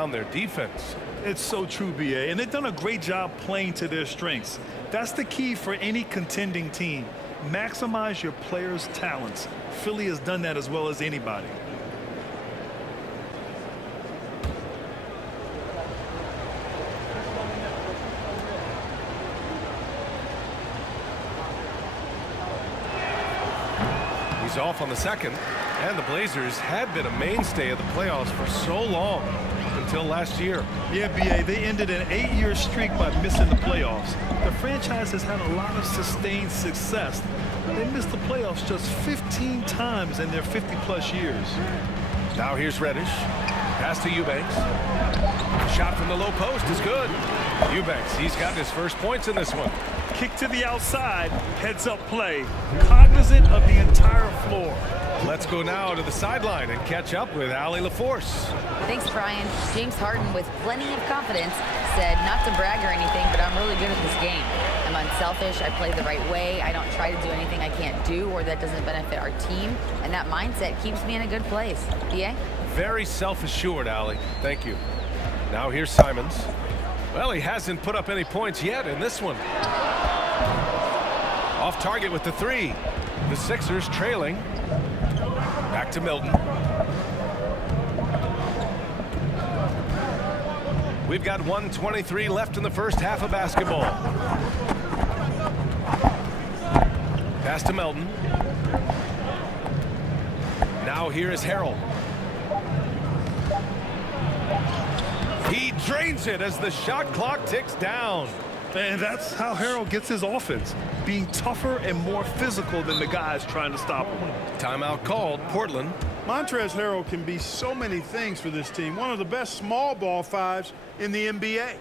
around their defense. It's so true, BA, and they've done a great job playing to their strengths. That's the key for any contending team. Maximize your players' talents. Philly has done that as well as anybody. He's off on the second, and the Blazers had been a mainstay of the playoffs for so long, until last year. Yeah, BA, they ended an 8-year streak by missing the playoffs. The franchise has had a lot of sustained success. They missed the playoffs just 15 times in their 50-plus years. Now here's Reddish. Pass to Eubanks. Shot from the low post is good. Eubanks, he's got his first points in this one. Kick to the outside, heads-up play, cognizant of the entire floor. Let's go now to the sideline and catch up with Allie LaForce. Thanks, Brian. James Harden, with plenty of confidence, said not to brag or anything, but I'm really good at this game. I'm unselfish, I play the right way, I don't try to do anything I can't do or that doesn't benefit our team, and that mindset keeps me in a good place. BA? Very self-assured, Allie. Thank you. Now here's Simons. Well, he hasn't put up any points yet in this one. Off target with the three. The Sixers trailing. Back to Milton. We've got 1:23 left in the first half of basketball. Pass to Melton. Now here is Harrell. He drains it as the shot clock ticks down. And that's how Harrell gets his offense, being tougher and more physical than the guys trying to stop him. Timeout called. Portland. Montrezl Harrell can be so many things for this team. One of the best small ball fives in the NBA.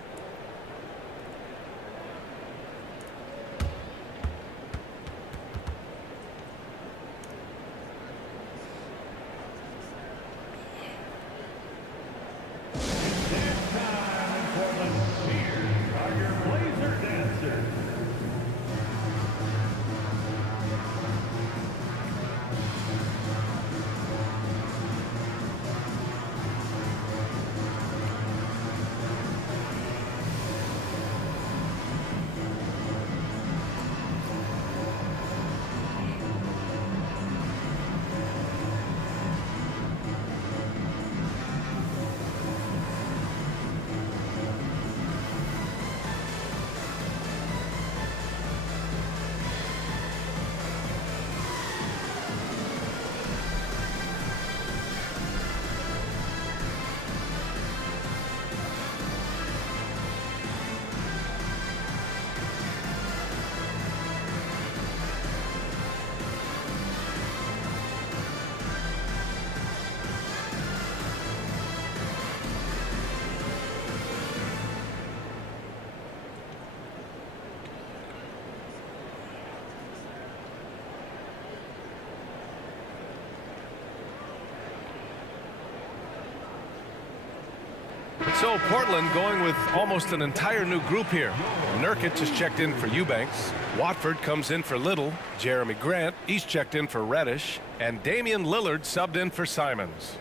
So Portland going with almost an entire new group here. Nurkic has checked in for Eubanks. Watford comes in for Little. Jeremy Grant, he's checked in for Reddish. And Damian Lillard subbed in for Simons.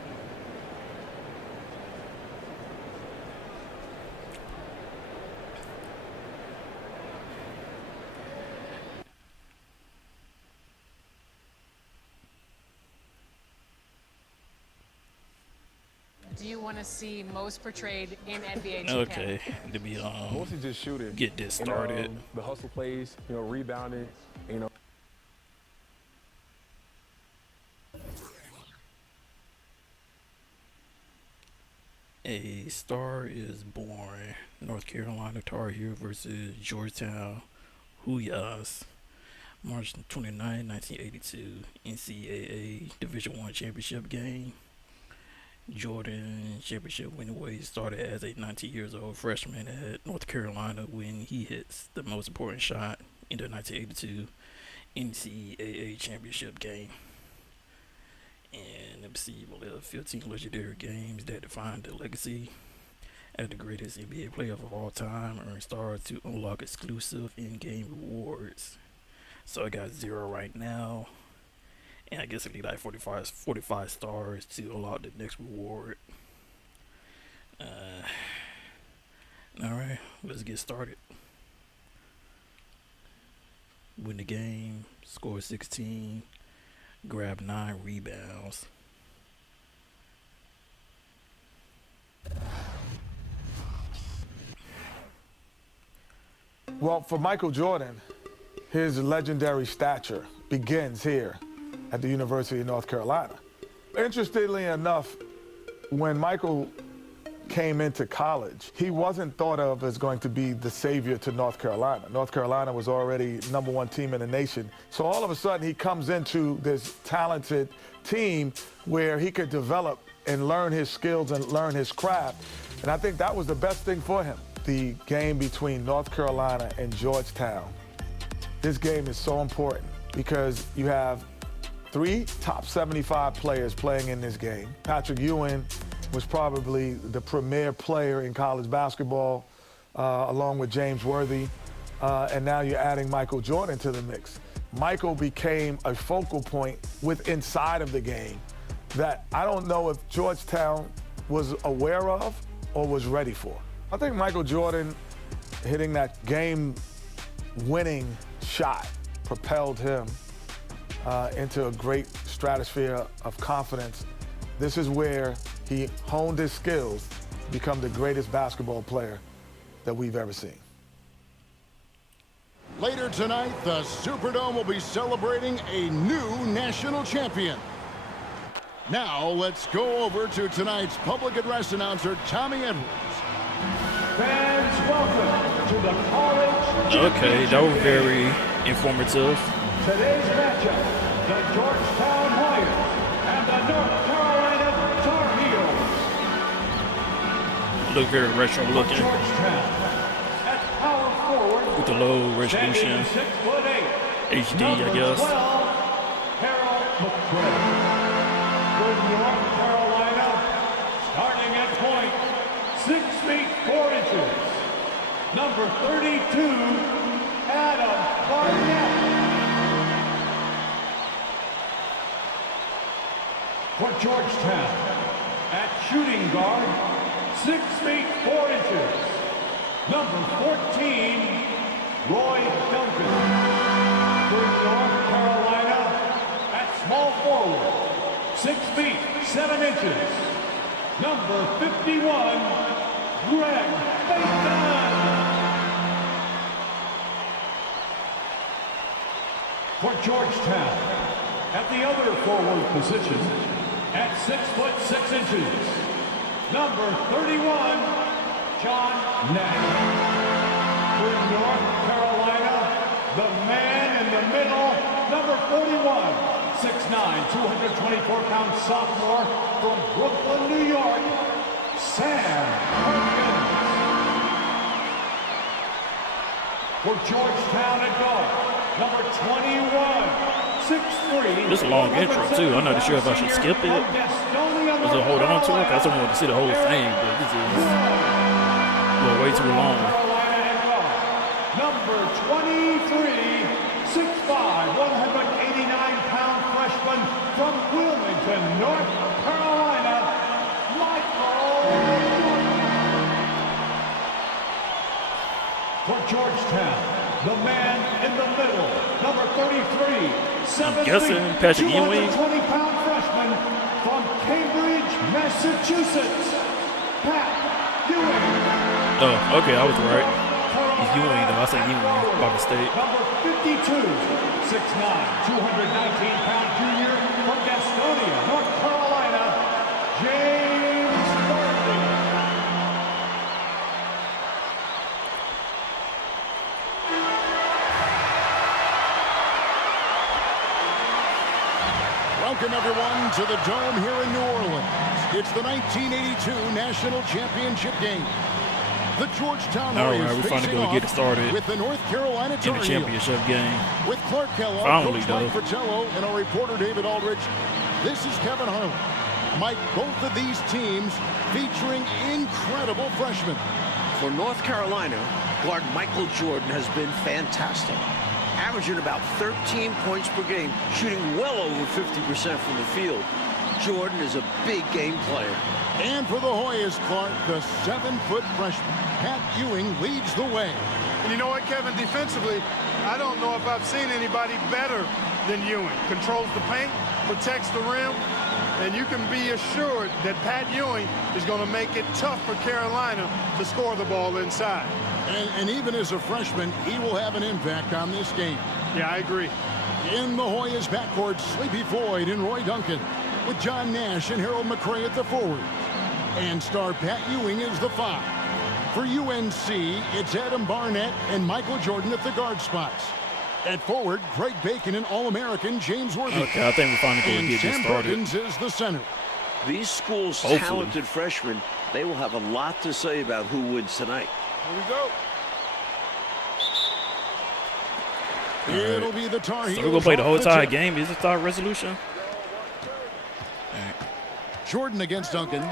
Do you want to see most portrayed in NBA 2K? Okay, to be mostly just shooting. Get this started. The hustle plays, rebounding, A Star is Born. North Carolina Tar Heel versus Georgetown Hoyas. March 29, 1982. NCAA Division I championship game. Jordan championship winning way started as a 19 years old freshman at North Carolina when he hits the most important shot in the 1982 NCAA championship game. And let's see, 15 legendary games that define the legacy as the greatest NBA player of all time. Earn stars to unlock exclusive in-game rewards. So I got 0 right now. And I guess I need like 45 stars to unlock the next reward. All right, let's get started. Win the game, score 16, grab 9 rebounds. Well, for Michael Jordan, his legendary stature begins here at the University of North Carolina. Interestingly enough, when Michael came into college, he wasn't thought of as going to be the savior to North Carolina. North Carolina was already #1 team in the nation. So all of a sudden he comes into this talented team where he could develop and learn his skills and learn his craft. And I think that was the best thing for him. The game between North Carolina and Georgetown. This game is so important because you have 3 top 75 players playing in this game. Patrick Ewing was probably the premier player in college basketball, along with James Worthy. And now you're adding Michael Jordan to the mix. Michael became a focal point inside of the game that I don't know if Georgetown was aware of or was ready for. I think Michael Jordan hitting that game-winning shot propelled him into a great stratosphere of confidence. This is where he honed his skills to become the greatest basketball player that we've ever seen. Later tonight, the Superdome will be celebrating a new national champion. Now, let's go over to tonight's public address announcer, Tommy Edwards. Fans, welcome to the college. Okay, that was very informative. Today's matchup, the Georgetown Warriors and the North Carolina Tar Heels. Look very retro looking. Georgetown at power forward with the low resolution. 6'8", HD, I guess. 12, Harold McCray. For North Carolina, starting at point, 6 feet 4 inches. Number 32, Adam Barnett. For Georgetown, at shooting guard, 6 feet 4 inches. Number 14, Roy Duncan. For North Carolina, at small forward, 6 feet 7 inches. Number 51, Greg Bateman. For Georgetown, at the other forward position, at 6 foot 6 inches, number 31, John Nash. For North Carolina, the man in the middle, number 41, 6'9", 224-pound sophomore from Brooklyn, New York, Sam Perkins. For Georgetown at guard, number 21, 6'3". This is a long intro too. I'm not sure if I should skip it. Or hold on to it. I just want to see the whole thing, but this is way too long. Number 23, 6'5", 189-pound freshman from Wilmington, North Carolina, Michael Jordan. For Georgetown, the man in the middle, number 33, 7 guessing Patrick Ewing. 220-pound freshman from Cambridge, Massachusetts, Pat Ewing. Oh, okay, I was right. It's Ewing, though. I said Ewing by mistake. Number 52, 6'9", 219-pound junior from Gastonia, North Carolina, James Worthy. Welcome, everyone, to the Dome here in New Orleans. It's the 1982 National Championship game. The Georgetown Warriors we finally gonna get it started with the North Carolina Tar in the championship game. With Clark Kellogg, Finally, Coach Mike Fratello, and our reporter David Aldridge, this is Kevin Harlan. Mike, both of these teams featuring incredible freshmen. For North Carolina, guard Michael Jordan has been fantastic, averaging about 13 points per game, shooting well over 50% from the field. Jordan is a big game player. And for the Hoyas, Clark, the 7-foot freshman, Pat Ewing, leads the way. And you know what, Kevin, defensively, I don't know if I've seen anybody better than Ewing. Controls the paint, protects the rim, and you can be assured that Pat Ewing is going to make it tough for Carolina to score the ball inside. And even as a freshman, he will have an impact on this game. Yeah, I agree. In the Hoyas backcourt, Sleepy Floyd and Roy Duncan, with John Nash and Harold McRae at the forward. And star Pat Ewing is the 5. For UNC, it's Adam Barnett and Michael Jordan at the guard spots. At forward, Craig Bacon and All-American James Worthy. Okay, I think we finally can get this Sam started. Perkins is the center. These schools' Hopefully. talented freshmen, they will have a lot to say about who wins tonight. Here we go. It'll be the Tar Heels. So we're going to play the whole off entire tip. game. Is it our resolution? Jordan against Duncan.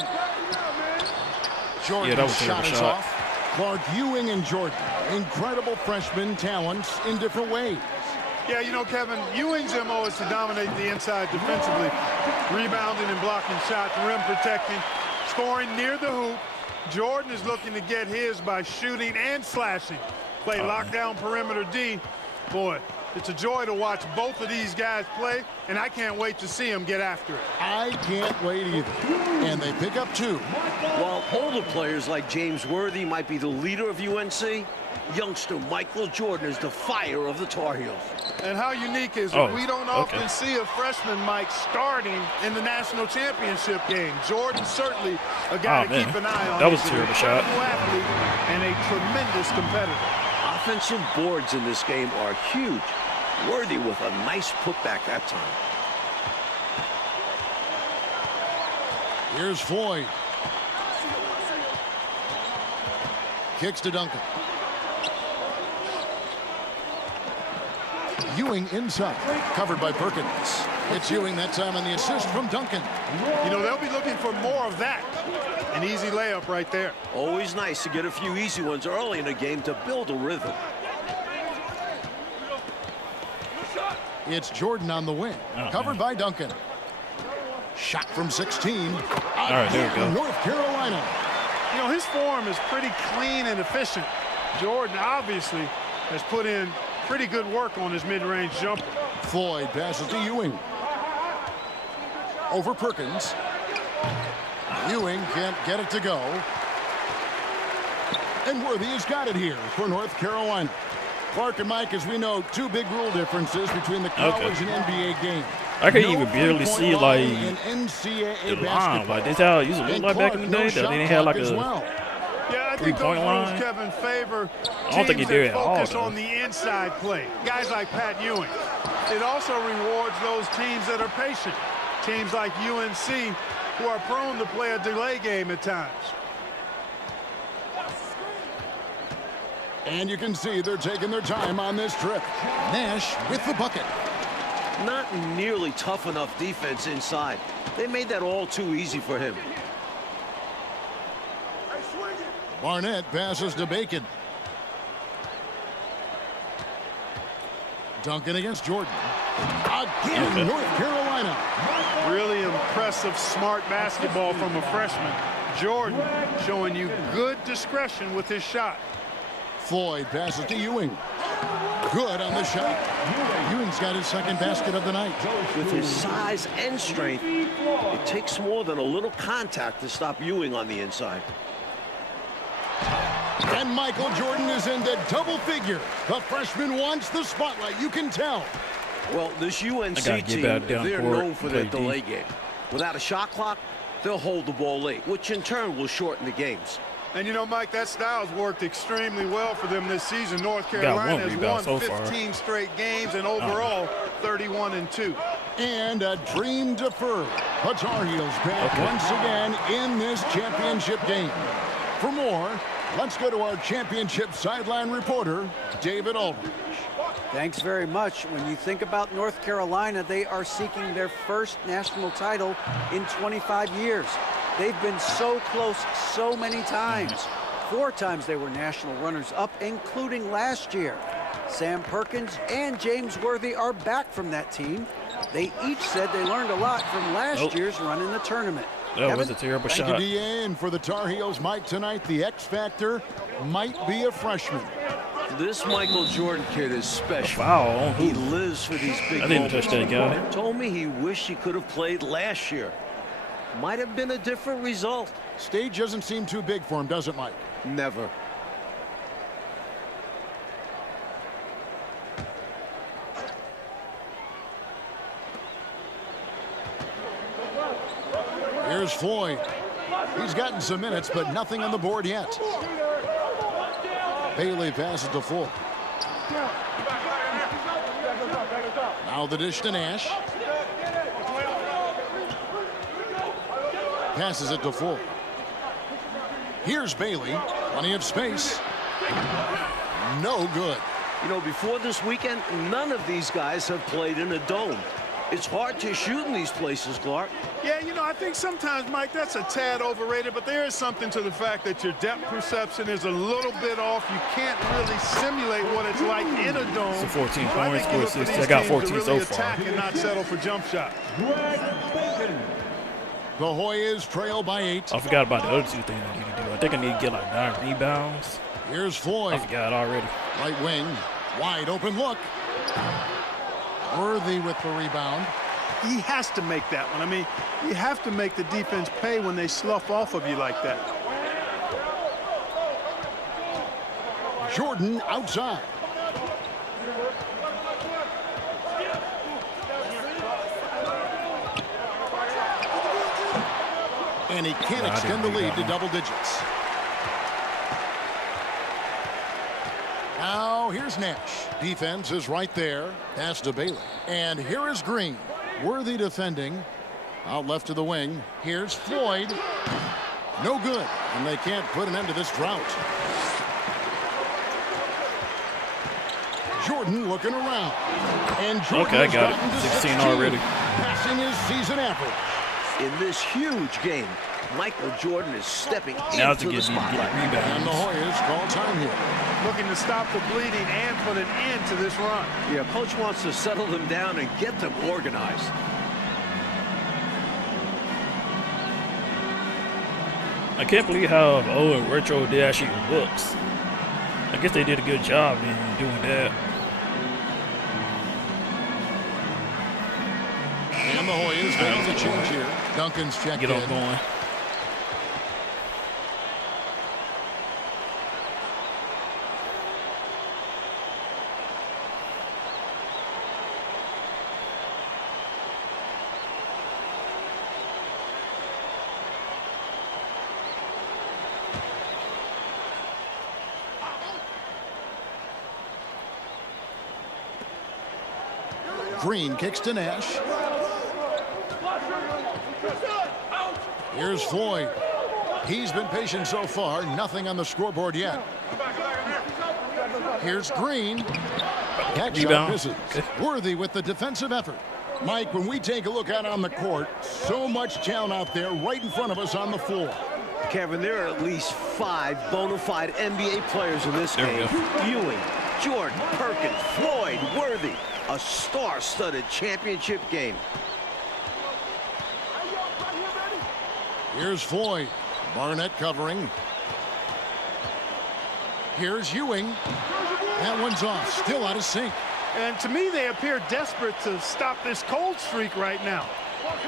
Jordan Yeah, that was a shot terrible is shot. off. Clark, Ewing, and Jordan. Incredible freshman talents in different ways. Yeah, you know, Kevin, Ewing's MO is to dominate the inside defensively. Rebounding and blocking shots, rim protecting, scoring near the hoop. Jordan is looking to get his by shooting and slashing. Play lockdown perimeter D. Boy, it's a joy to watch both of these guys play, and I can't wait to see them get after it. I can't wait either. And they pick up 2. While older players like James Worthy might be the leader of UNC, youngster Michael Jordan is the fire of the Tar Heels. And how unique is it? Oh, We don't often see a freshman, Mike, starting in the national championship game. Jordan certainly a guy to keep an eye on. That was a He's terrible an shot. incredible athlete and a tremendous competitor. Offensive boards in this game are huge. Worthy with a nice putback that time. Here's Floyd. Kicks to Duncan. Ewing inside, covered by Perkins. It's Ewing that time on the assist from Duncan. You know, they'll be looking for more of that. An easy layup right there. Always nice to get a few easy ones early in a game to build a rhythm. It's Jordan on the wing, covered by Duncan. Shot from 16. All right, there we go. North Carolina. You know, his form is pretty clean and efficient. Jordan obviously has put in pretty good work on his mid-range jumper. Floyd passes to Ewing. Over Perkins. Ewing can't get it to go. And Worthy has got it here for North Carolina. Clark and Mike, as we know, 2 big rule differences between the college and NBA game. I could even barely see like in NCAA the line. Like this how it used to look like back in the day. That they had like a Yeah, I think those three-point rules, line. Kevin, favor I don't think he teams did that it at all, focus though. on the inside play. Guys like Pat Ewing. It also rewards those teams that are patient. Teams like UNC who are prone to play a delay game at times. And you can see they're taking their time on this trip. Nash with the bucket. Not nearly tough enough defense inside. They made that all too easy for him. Barnett passes to Bacon. Duncan against Jordan. Again, North Carolina. Really impressive, smart basketball from a freshman. Jordan showing you good discretion with his shot. Floyd passes to Ewing. Good on the shot. Ewing's got his second basket of the night. With his size and strength, it takes more than a little contact to stop Ewing on the inside. And Michael Jordan is into double figure. The freshman wants the spotlight, you can tell. Well, this UNC get team, back down they're court, known for their play delay D. game. Without a shot clock, they'll hold the ball late, which in turn will shorten the games. And you know, Mike, that style's worked extremely well for them this season. North Got Carolina one has rebound won so far. 15 straight games and overall 31-2. And a dream deferred. The Tar Heels back once again in this championship game. For more, let's go to our championship sideline reporter, David Aldridge. Thanks very much. When you think about North Carolina, they are seeking their first national title in 25 years. They've been so close so many times. 4 times they were national runners-up, including last year. Sam Perkins and James Worthy are back from that team. They each said they learned a lot from last year's run in the tournament. That was a terrible Thank shot. you, DA. And for the Tar Heels, Mike, tonight, the X factor might be a freshman. This Michael Jordan kid is special. Foul. He lives for these big I didn't moments. touch that guy. Told me he wished he could have played last year. Might have been a different result. Stage doesn't seem too big for him, does it, Mike? Never. Here's Floyd. He's gotten some minutes, but nothing on the board yet. Bailey passes to Floyd. Now the dish to Nash. Passes it to Floyd. Here's Bailey. Plenty of space. No good. You know, before this weekend, none of these guys have played in a dome. It's hard to shoot in these places, Clark. Yeah, you know, I think sometimes, Mike, that's a tad overrated, but there is something to the fact that your depth perception is a little bit off. You can't really simulate what it's like in a dome. So 14 So I points, think you look for 46. these I got teams 14 to really so far. attack and not settle for jump shots. The Hoyas trail by 8. I forgot about the other two things I need to do. I think I need to get like 9 rebounds. Here's Floyd. I forgot already. Right wing. Wide open look. Worthy with the rebound. He has to make that one. I mean, you have to make the defense pay when they slough off of you like that. Jordan outside. And he can't extend the lead to double digits. Now here's Nash. Defense is right there. Pass to Bailey. And here is Green. Worthy defending. Out left to the wing. Here's Floyd. No good. And they can't put an end to this drought. Jordan looking around. And Jordan Okay, I got it. gotten to 16 16, already. Passing his season average. In this huge game, Michael Jordan is stepping Now into to the get spotlight. And the rebounds. Hoyas call time here. Looking to stop the bleeding and put an end to this run. Yeah, coach wants to settle them down and get them organized. I can't believe how old and retro it actually looks. I guess they did a good job in doing that. And the Hoyas make the change here. Duncan's checked Get in. on going. Green kicks to Nash. Here's Floyd. He's been patient so far. Nothing on the scoreboard yet. Here's Green. Catch Rebound. misses. Worthy with the defensive effort. Mike, when we take a look out on the court, so much talent out there right in front of us on the floor. Kevin, there are at least 5 bona fide NBA players in this There we game. Ewing, Jordan, Perkins, Floyd, Worthy. A star-studded championship game. Here's Floyd. Barnett covering. Here's Ewing. That one's off. Still out of sync. And to me, they appear desperate to stop this cold streak right now.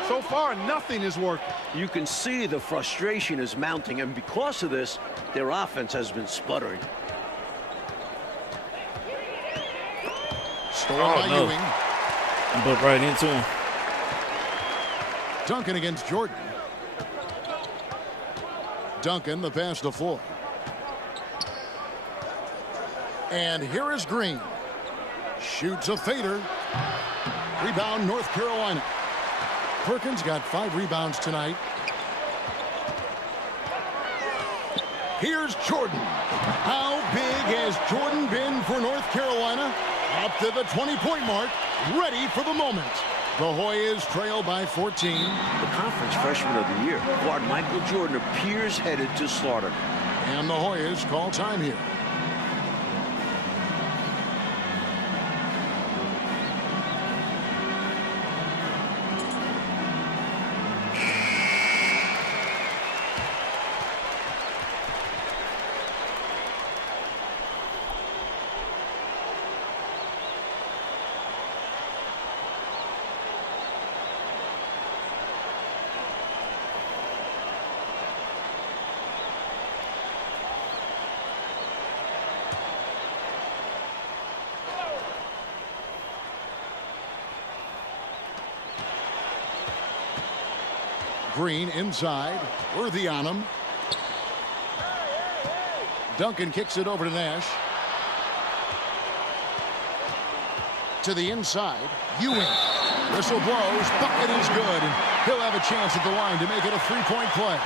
So far, nothing is working. You can see the frustration is mounting, and because of this, their offense has been sputtering. Stolen by no. Ewing. And bumped right into him. Duncan against Jordan. Duncan, the pass to Floyd. And here is Green. Shoots a fader. Rebound, North Carolina. Perkins got 5 rebounds tonight. Here's Jordan. How big has Jordan been for North Carolina? Up to the 20-point mark, ready for the moment. The Hoyas trail by 14. The conference freshman of the year, guard Michael Jordan, appears headed to slaughter. And the Hoyas call time here. Green inside. Worthy on him. Duncan kicks it over to Nash. To the inside. Ewing. Whistle blows. Bucket is good. And he'll have a chance at the line to make it a three-point play.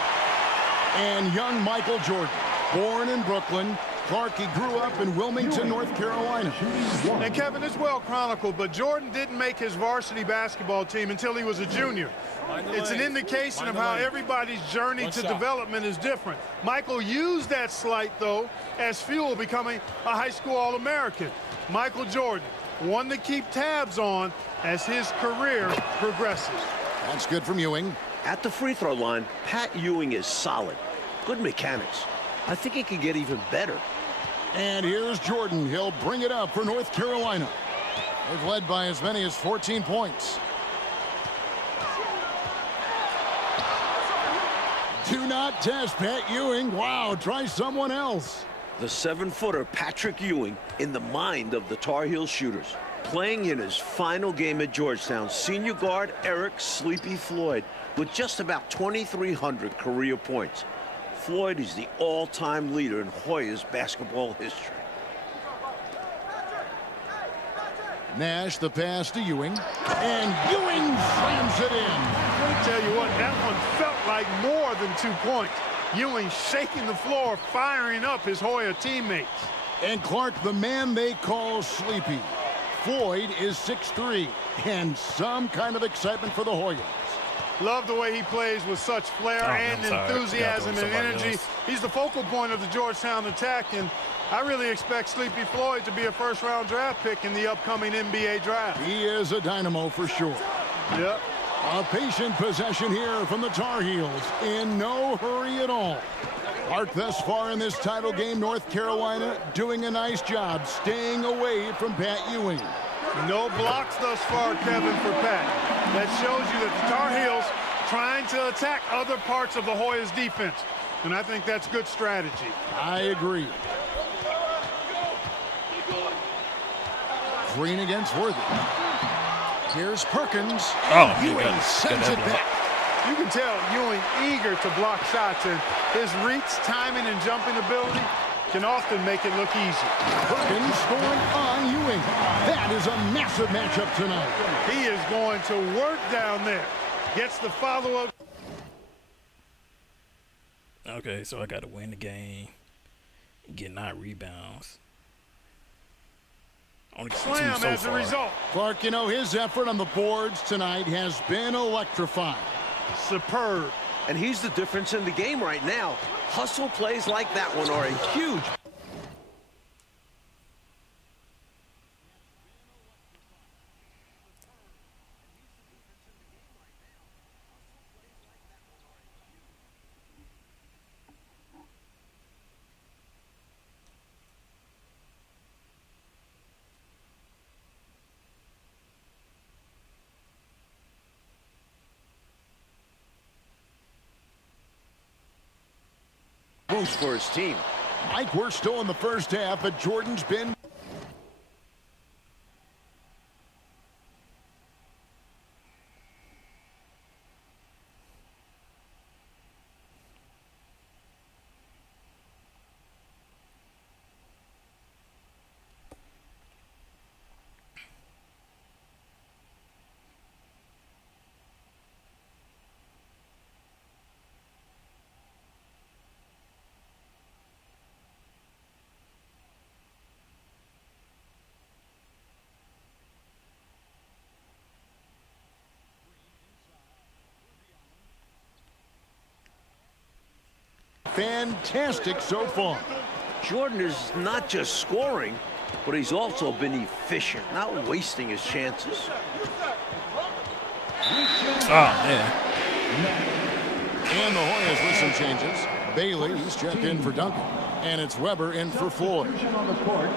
And young Michael Jordan, born in Brooklyn. Clark, he grew up in Wilmington, North Carolina. And Kevin, it's well chronicled, but Jordan didn't make his varsity basketball team until he was a junior. It's an indication of how everybody's journey to development is different. Michael used that slight, though, as fuel, becoming a high school All-American. Michael Jordan, one to keep tabs on as his career progresses. That's good from Ewing. At the free throw line, Pat Ewing is solid. Good mechanics. I think he can get even better. And here's Jordan. He'll bring it up for North Carolina. They've led by as many as 14 points. Do not test Pat Ewing. Wow, try someone else. The 7-footer Patrick Ewing in the mind of the Tar Heel shooters. Playing in his final game at Georgetown, senior guard Eric Sleepy Floyd with just about 2,300 career points. Floyd is the all-time leader in Hoyas basketball history. Nash the pass to Ewing, and Ewing slams it in. I tell you what, that one felt like more than 2 points. Ewing shaking the floor, firing up his Hoya teammates. And Clark, the man they call Sleepy. Floyd is 6'3", and some kind of excitement for the Hoyas. Love the way he plays with such flair and enthusiasm and energy. He's the focal point of the Georgetown attack, and I really expect Sleepy Floyd to be a first-round draft pick in the upcoming NBA draft. He is a dynamo for sure. Yep. A patient possession here from the Tar Heels, in no hurry at all. Clark, thus far in this title game, North Carolina doing a nice job staying away from Pat Ewing. No blocks thus far, Kevin, for Pat. That shows you that the Tar Heels trying to attack other parts of the Hoyas defense. And I think that's good strategy. I agree. Green against Worthy. Here's Perkins. Oh, Ewing sends it back. You can tell Ewing eager to block shots, and his reach, timing, and jumping ability can often make it look easy. Perkins scoring on Ewing. That is a massive matchup tonight. He is going to work down there. Gets the follow-up. Okay, so I got to win the game, get 9 rebounds. Only Slam so as a far. result. Clark, you know, his effort on the boards tonight has been electrifying. Superb. And he's the difference in the game right now. Hustle plays like that one are a huge. Boost for his team. Mike, we're still in the first half, but Jordan's been... fantastic so far. Jordan is not just scoring, but he's also been efficient, not wasting his chances. Oh, man. And the Hoyas with some changes. Bailey, he's checked in for Duncan. And it's Weber in for Floyd. On the court.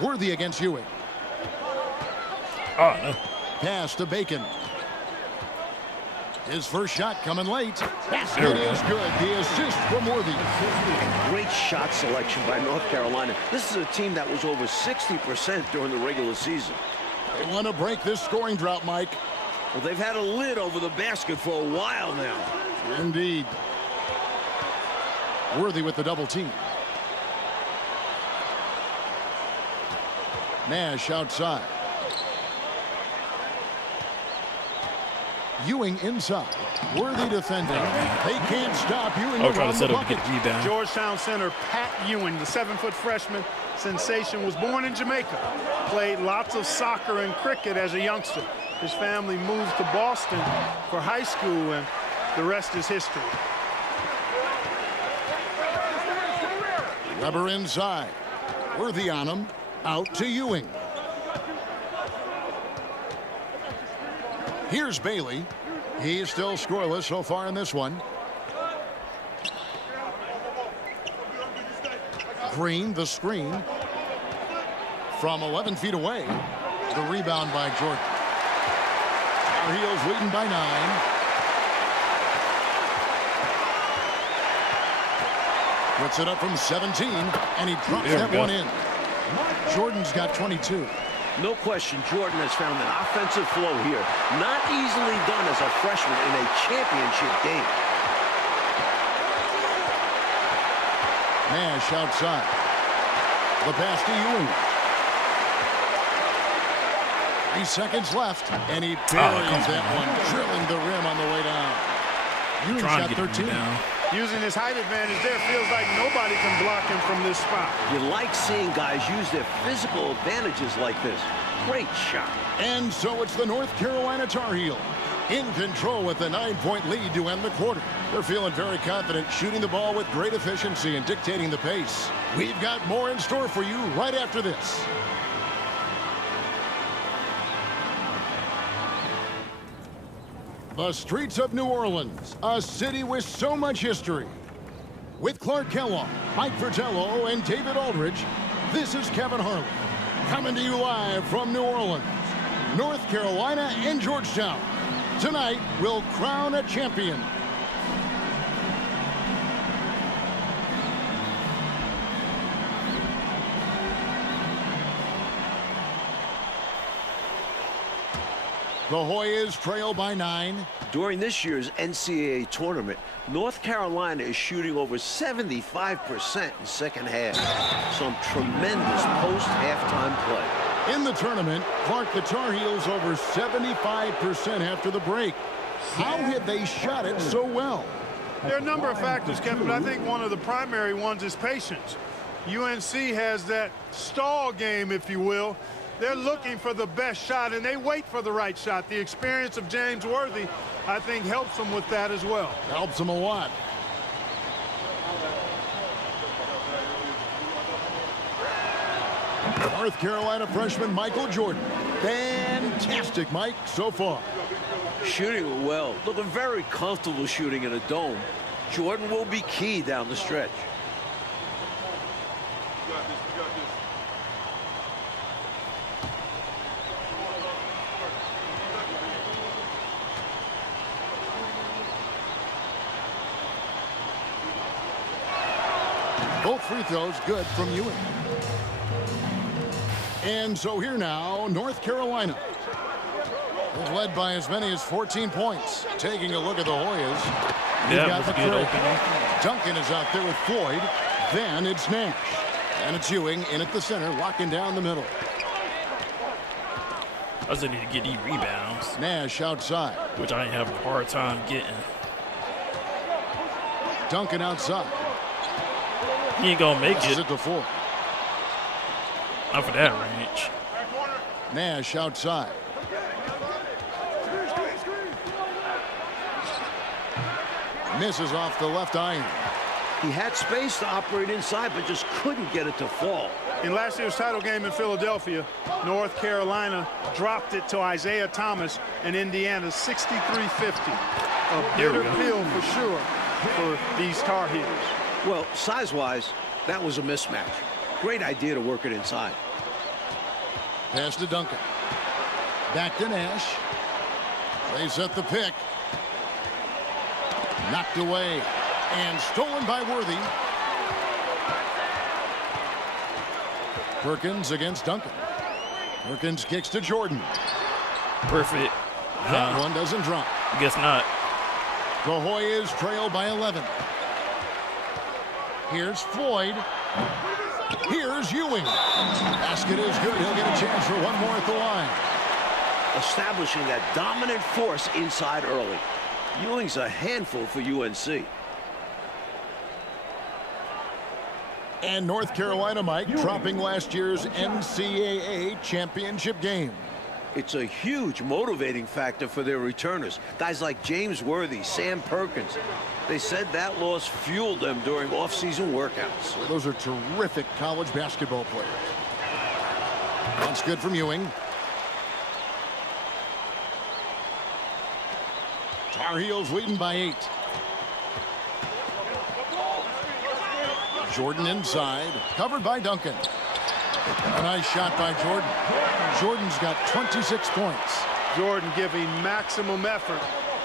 Worthy against Ewing. Oh, no. Pass to Bacon. His first shot coming late. Basket is good. The assist from Worthy. Great shot selection by North Carolina. This is a team that was over 60% during the regular season. They want to break this scoring drought, Mike. Well, they've had a lid over the basket for a while now. Indeed. Worthy with the double team. Nash outside. Ewing inside. Worthy defending. They can't stop Ewing. I was trying to set up to get the rebound. Georgetown center Pat Ewing, the 7-foot freshman sensation, was born in Jamaica. Played lots of soccer and cricket as a youngster. His family moved to Boston for high school, and the rest is history. Weber inside. Worthy on him. Out to Ewing. Here's Bailey. He's still scoreless so far in this one. Green, the screen. From 11 feet away. The rebound by Jordan. Tar Heels leading by 9. Puts it up from 17, and he drops that one in. Jordan's got 22. No question, Jordan has found an offensive flow here. Not easily done as a freshman in a championship game. Nash outside. The pass to Ewing. 3 seconds left, and he buries that one, drilling the rim on the way down. Ewing shot 13. Using his height advantage there, feels like nobody can block him from this spot. You like seeing guys use their physical advantages like this. Great shot. And so it's the North Carolina Tar Heels in control with a 9-point lead to end the quarter. They're feeling very confident, shooting the ball with great efficiency and dictating the pace. We've got more in store for you right after this. The streets of New Orleans, a city with so much history. With Clark Kellogg, Mike Fratello, and David Aldridge, this is Kevin Harlan, coming to you live from New Orleans, North Carolina, and Georgetown. Tonight, we'll crown a champion. The Hoyas trail by 9. During this year's NCAA tournament, North Carolina is shooting over 75% in second half. Some tremendous post-halftime play. In the tournament, Clark, the Tar Heels over 75% after the break. How have they shot it so well? There are a number of factors, Kevin, but I think one of the primary ones is patience. UNC has that stall game, if you will. They're looking for the best shot, and they wait for the right shot. The experience of James Worthy, I think, helps them with that as well. Helps them a lot. North Carolina freshman Michael Jordan. Fantastic, Mike, so far. Shooting well. Looking very comfortable shooting in a dome. Jordan will be key down the stretch. Both free throws good from Ewing. And so here now, North Carolina is led by as many as 14 points. Taking a look at the Hoyas. Yeah, was a good opening. Duncan is out there with Floyd. Then it's Nash. And it's Ewing in at the center, locking down the middle. I just need to get these rebounds. Nash outside. Which I ain't having a hard time getting. Duncan outside. He ain't gonna make Passes it. To 4. Not for that range. Nash outside. Misses off the left iron. He had space to operate inside, but just couldn't get it to fall. In last year's title game in Philadelphia, North Carolina dropped it to Isaiah Thomas and Indiana 63-50. A bitter pill for sure for these Tar Heels. Well, size-wise, that was a mismatch. Great idea to work it inside. Pass to Duncan. Back to Nash. They set the pick. Knocked away and stolen by Worthy. Perkins against Duncan. Perkins kicks to Jordan. Perfect. That one doesn't drop. I guess not. The Hoyas trail by 11. Here's Floyd. Here's Ewing. Basket is good. He'll get a chance for one more at the line. Establishing that dominant force inside early. Ewing's a handful for UNC. And North Carolina, Mike, dropping last year's NCAA championship game. It's a huge motivating factor for their returners. Guys like James Worthy, Sam Perkins. They said that loss fueled them during off-season workouts. Well, those are terrific college basketball players. That's good from Ewing. Tar Heels leading by 8. Jordan inside, covered by Duncan. A nice shot by Jordan. Jordan's got 26 points. Jordan giving maximum effort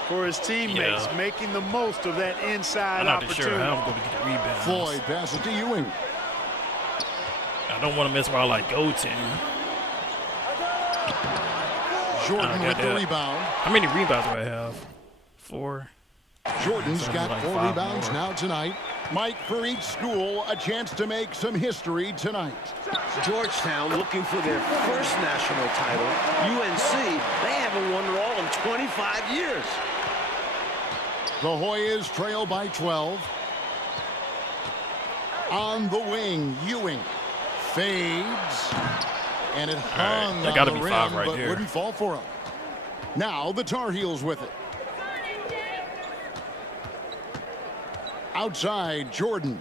for his teammates, making the most of that inside opportunity. I'm not sure how I'm going to get the rebound. Floyd passes to Ewing. I don't want to mess around like goaltending. Jordan with the rebound. How many rebounds do I have? 4. Jordan's got 4 rebounds now tonight. Mike, for each school, a chance to make some history tonight. Georgetown looking for their first national title. UNC, they haven't won it all in 25 years. The Hoyas trail by 12. On the wing, Ewing fades. And it hung on the rim, but wouldn't fall for him. Now the Tar Heels with it. Outside, Jordan.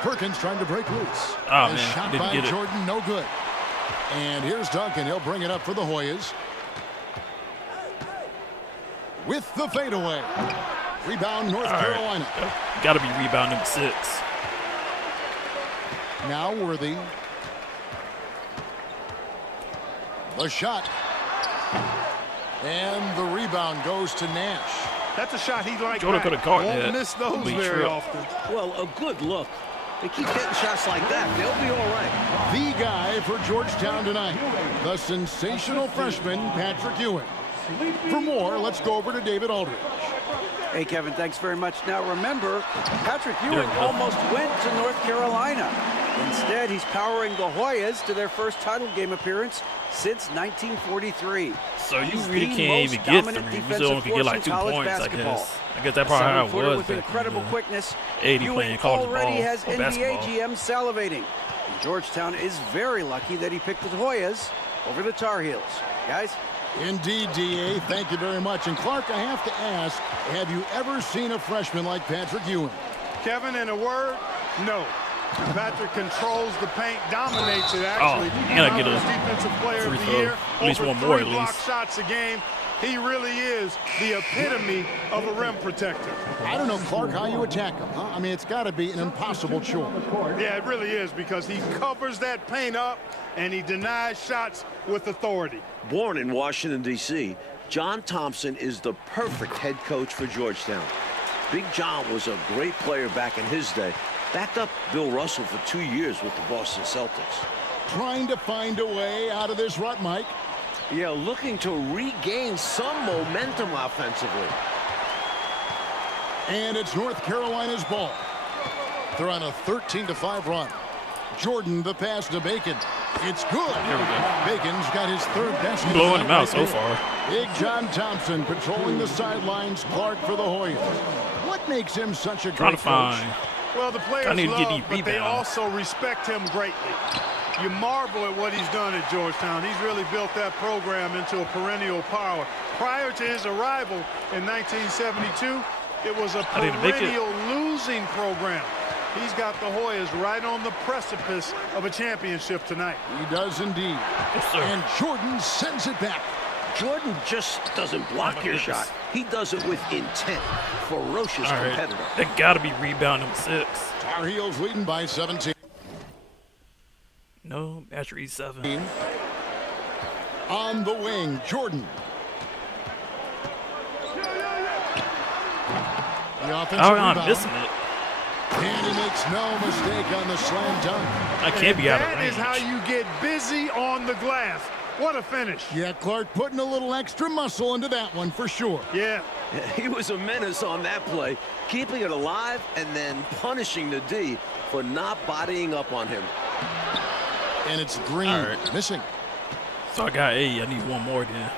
Perkins trying to break loose. Oh, man. Shot by Jordan, no good. And here's Duncan. He'll bring it up for the Hoyas. With the fadeaway. Rebound, North Carolina. Got to be rebound number 6. Now Worthy. The shot. And the rebound goes to Nash. That's a shot he likes. Jordan could have caught that. Won't miss those very often. Well, a good look. They keep getting shots like that. They'll be all right. The guy for Georgetown tonight, the sensational freshman, Patrick Ewing. For more, let's go over to David Aldridge. Hey, Kevin, thanks very much. Now, remember, Patrick Ewing almost went to North Carolina. Instead, he's powering the Hoyas to their first title game appearance since 1943. So you really can't even get 3. You still only can get like 2 points, basketball. I guess that's probably how it was. With incredible quickness, 80 Ewing playing college already ball, has NBA basketball. GM salivating. And Georgetown is very lucky that he picked the Hoyas over the Tar Heels. Guys? Indeed, D.A. Thank you very much. And Clark, I have to ask, have you ever seen a freshman like Patrick Ewing? Kevin, in a word, no. Patrick controls the paint, dominates it actually. And I get a defensive player of the year. At least over one more, 3 at block least. shots a game. He really is the epitome of a rim protector. I don't know, Clark, how you attack him, huh? I mean, it's got to be an impossible chore. Yeah, it really is, because he covers that paint up and he denies shots with authority. Born in Washington, D.C., John Thompson is the perfect head coach for Georgetown. Big John was a great player back in his day. Backed up Bill Russell for 2 years with the Boston Celtics. Trying to find a way out of this rut, Mike. Yeah, looking to regain some momentum offensively. And it's North Carolina's ball. They're on a 13-5 run. Jordan, the pass to Bacon. It's good. Bacon's got his 3rd basket. Blowing him out so far. Big John Thompson patrolling the sidelines. Clark for the Hoyas. What makes him such a great coach? Well, the players I need to love, get these but they rebounds. also respect him greatly. You marvel at what he's done at Georgetown. He's really built that program into a perennial power. Prior to his arrival in 1972, it was a perennial losing program. He's got the Hoyas right on the precipice of a championship tonight. He does indeed. And Jordan sends it back. Jordan just doesn't block your shot. He does it with intent. Ferocious competitor. They got to be rebound number 6. Tar Heels leading by 17. No, battery 7. On the wing, Jordan. The offensive I'm rebound. missing it. And he makes no mistake on the slam dunk. I can't be out of That range. is how you get busy on the glass. What a finish. Yeah, Clark putting a little extra muscle into that one for sure. Yeah. He was a menace on that play, keeping it alive and then punishing the D for not bodying up on him. And it's Green missing. So I got 8. I need one more then.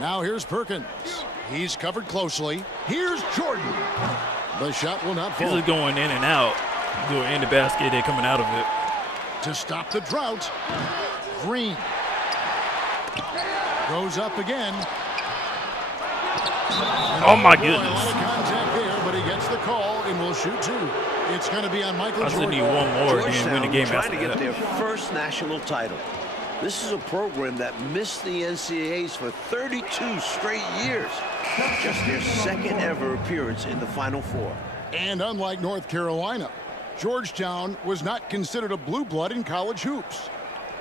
Now here's Perkins. He's covered closely. Here's Jordan. The shot will not He's fall. just going in and out. Going in the basket, they're coming out of it. To stop the drought, Green goes up again. Oh my Boy, a lot goodness. of contact there, but he gets the call and will shoot 2. It's going to be on Michael I still Jordan. need one more and win the game trying after to get that. their first national title. This is a program that missed the NCAAs for 32 straight years. Just their second ever appearance in the Final Four. And unlike North Carolina, Georgetown was not considered a blue blood in college hoops.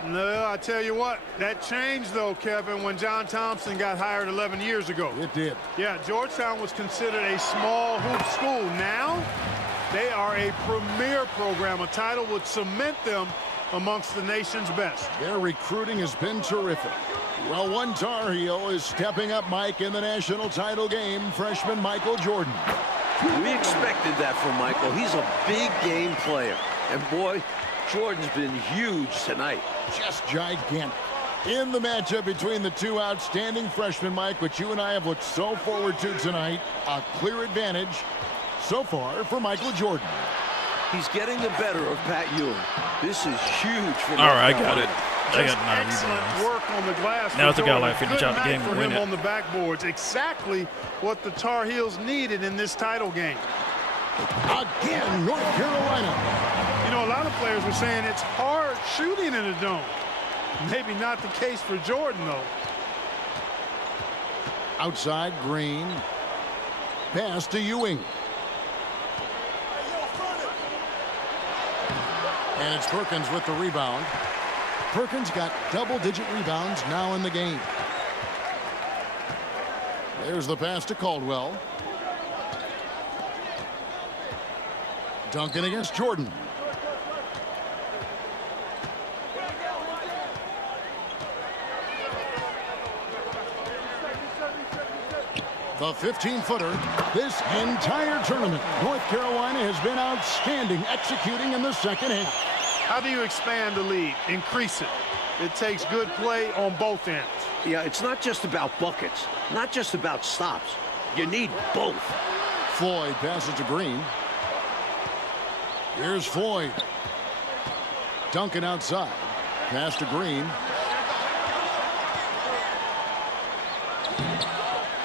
No, I tell you what, that changed though, Kevin, when John Thompson got hired 11 years ago. It did. Yeah, Georgetown was considered a small hoop school. Now, they are a premier program. A title would cement them amongst the nation's best. Their recruiting has been terrific. Well, one Tar Heel is stepping up, Mike, in the national title game, freshman Michael Jordan. We expected that from Michael. He's a big game player. And boy, Jordan's been huge tonight. Just gigantic. In the matchup between the two outstanding freshmen, Mike, which you and I have looked so forward to tonight, a clear advantage so far for Michael Jordan. He's getting the better of Pat Ewing. This is huge for All right, I got it. I Just got 9 excellent rebounds. work on the glass. Now it's a guy Jordan. like finish Good out the night game and for win him it. on the backboards. Exactly what the Tar Heels needed in this title game. Again, North Carolina. You know, a lot of players were saying it's hard shooting in a dome. Maybe not the case for Jordan, though. Outside, Green. Pass to Ewing. And it's Perkins with the rebound. Perkins got double-digit rebounds now in the game. There's the pass to Caldwell. Duncan against Jordan. The 15-footer. This entire tournament, North Carolina has been outstanding executing in the second half. How do you expand the lead? Increase it. It takes good play on both ends. Yeah, it's not just about buckets, not just about stops. You need both. Floyd passes to Green. Here's Floyd. Duncan outside. Pass to Green.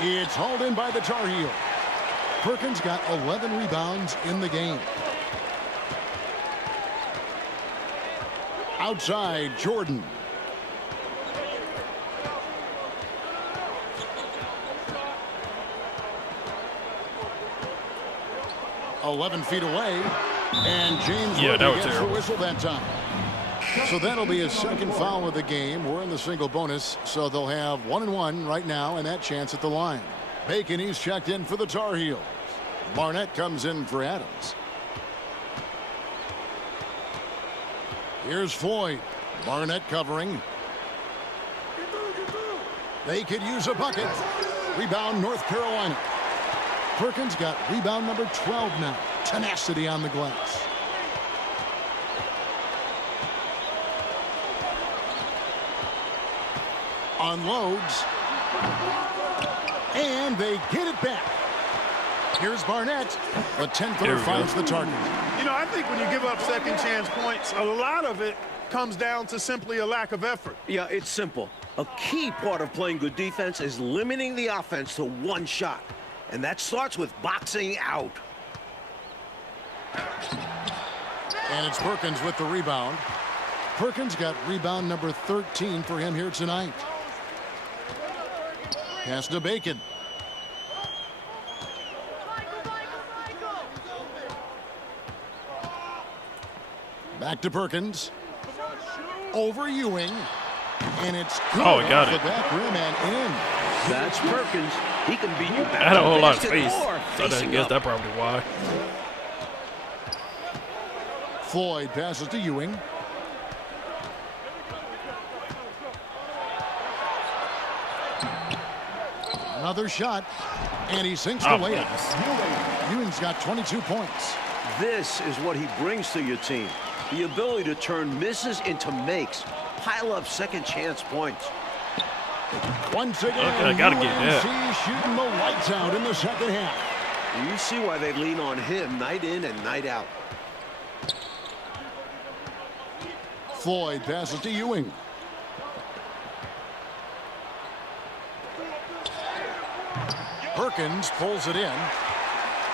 It's hauled in by the Tar Heel. Perkins got 11 rebounds in the game. Outside, Jordan. "11 feet away, and James that was gets the terrible. whistle that time. So that'll be his second foul of the game. We're in the single bonus, so they'll have 1-1 right now, and that chance at the line. Bacon, he's checked in for the Tar Heels. Barnett comes in for Adams. Here's Floyd. Barnett covering. They could use a bucket. Rebound, North Carolina. Perkins got rebound number 12 now. Tenacity on the glass. Unloads. And they get it back. Here's Barnett. The 10-footer finds the target. You know, I think when you give up second chance points, a lot of it comes down to simply a lack of effort. Yeah, it's simple. A key part of playing good defense is limiting the offense to one shot. And that starts with boxing out. And it's Perkins with the rebound. Perkins got rebound number 13 for him here tonight. Pass to Back to Perkins. Over Ewing. And it's good Oh, he got off it. the back rim and in. That's Perkins. He can beat you I back had a to whole the lot of basket space, or so I facing guess up. that's probably why. Floyd passes to Ewing. Another shot, and he sinks the Oh, layup. goodness. Ewing's got 22 points. This is what he brings to your team. The ability to turn misses into makes. Pile up second chance points. Once again, Okay, I gotta get that. UNC shooting the lights out in the second half. You see why they lean on him night in and night out. Floyd passes to Ewing. Perkins pulls it in.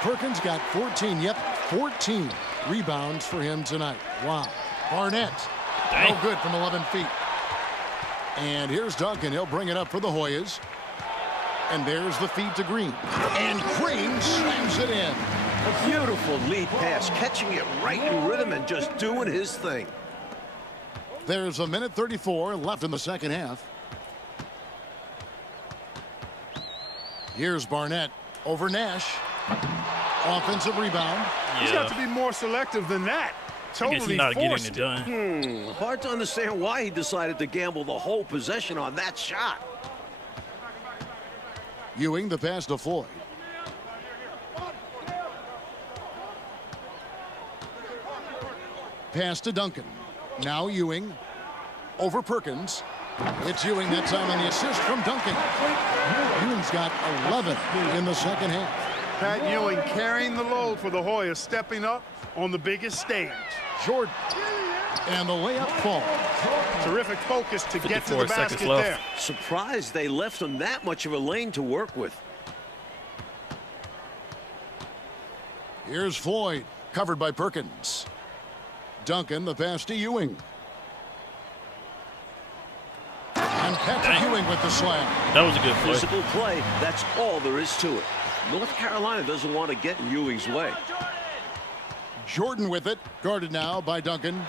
Perkins got 14, 14 rebounds for him tonight. Wow. Barnett, no good from 11 feet. And here's Duncan. He'll bring it up for the Hoyas. And there's the feed to Green. And Green slams it in. A beautiful lead pass, catching it right in rhythm and just doing his thing. There's a minute 34 left in the second half. Here's Barnett over Nash. Offensive rebound. He's got to be more selective than that. I guess he's not getting forced it done. Hard to understand why he decided to gamble the whole possession on that shot. Ewing, the pass to Floyd. Pass to Duncan. Now Ewing over Perkins. It's Ewing that time on the assist from Duncan. Ewing's got 11 in the second half. Pat Ewing carrying the load for the Hoyas, stepping up on the biggest stage. Jordan. And the layup falls. Terrific focus to get to 54 the seconds basket left. there. Surprised they left him that much of a lane to work with. Here's Floyd, covered by Perkins. Duncan, the pass to Ewing. And Patrick Ewing with the slam. That was a good play. Physical play, that's all there is to it. North Carolina doesn't want to get in Ewing's way. Jordan with it, guarded now by Duncan.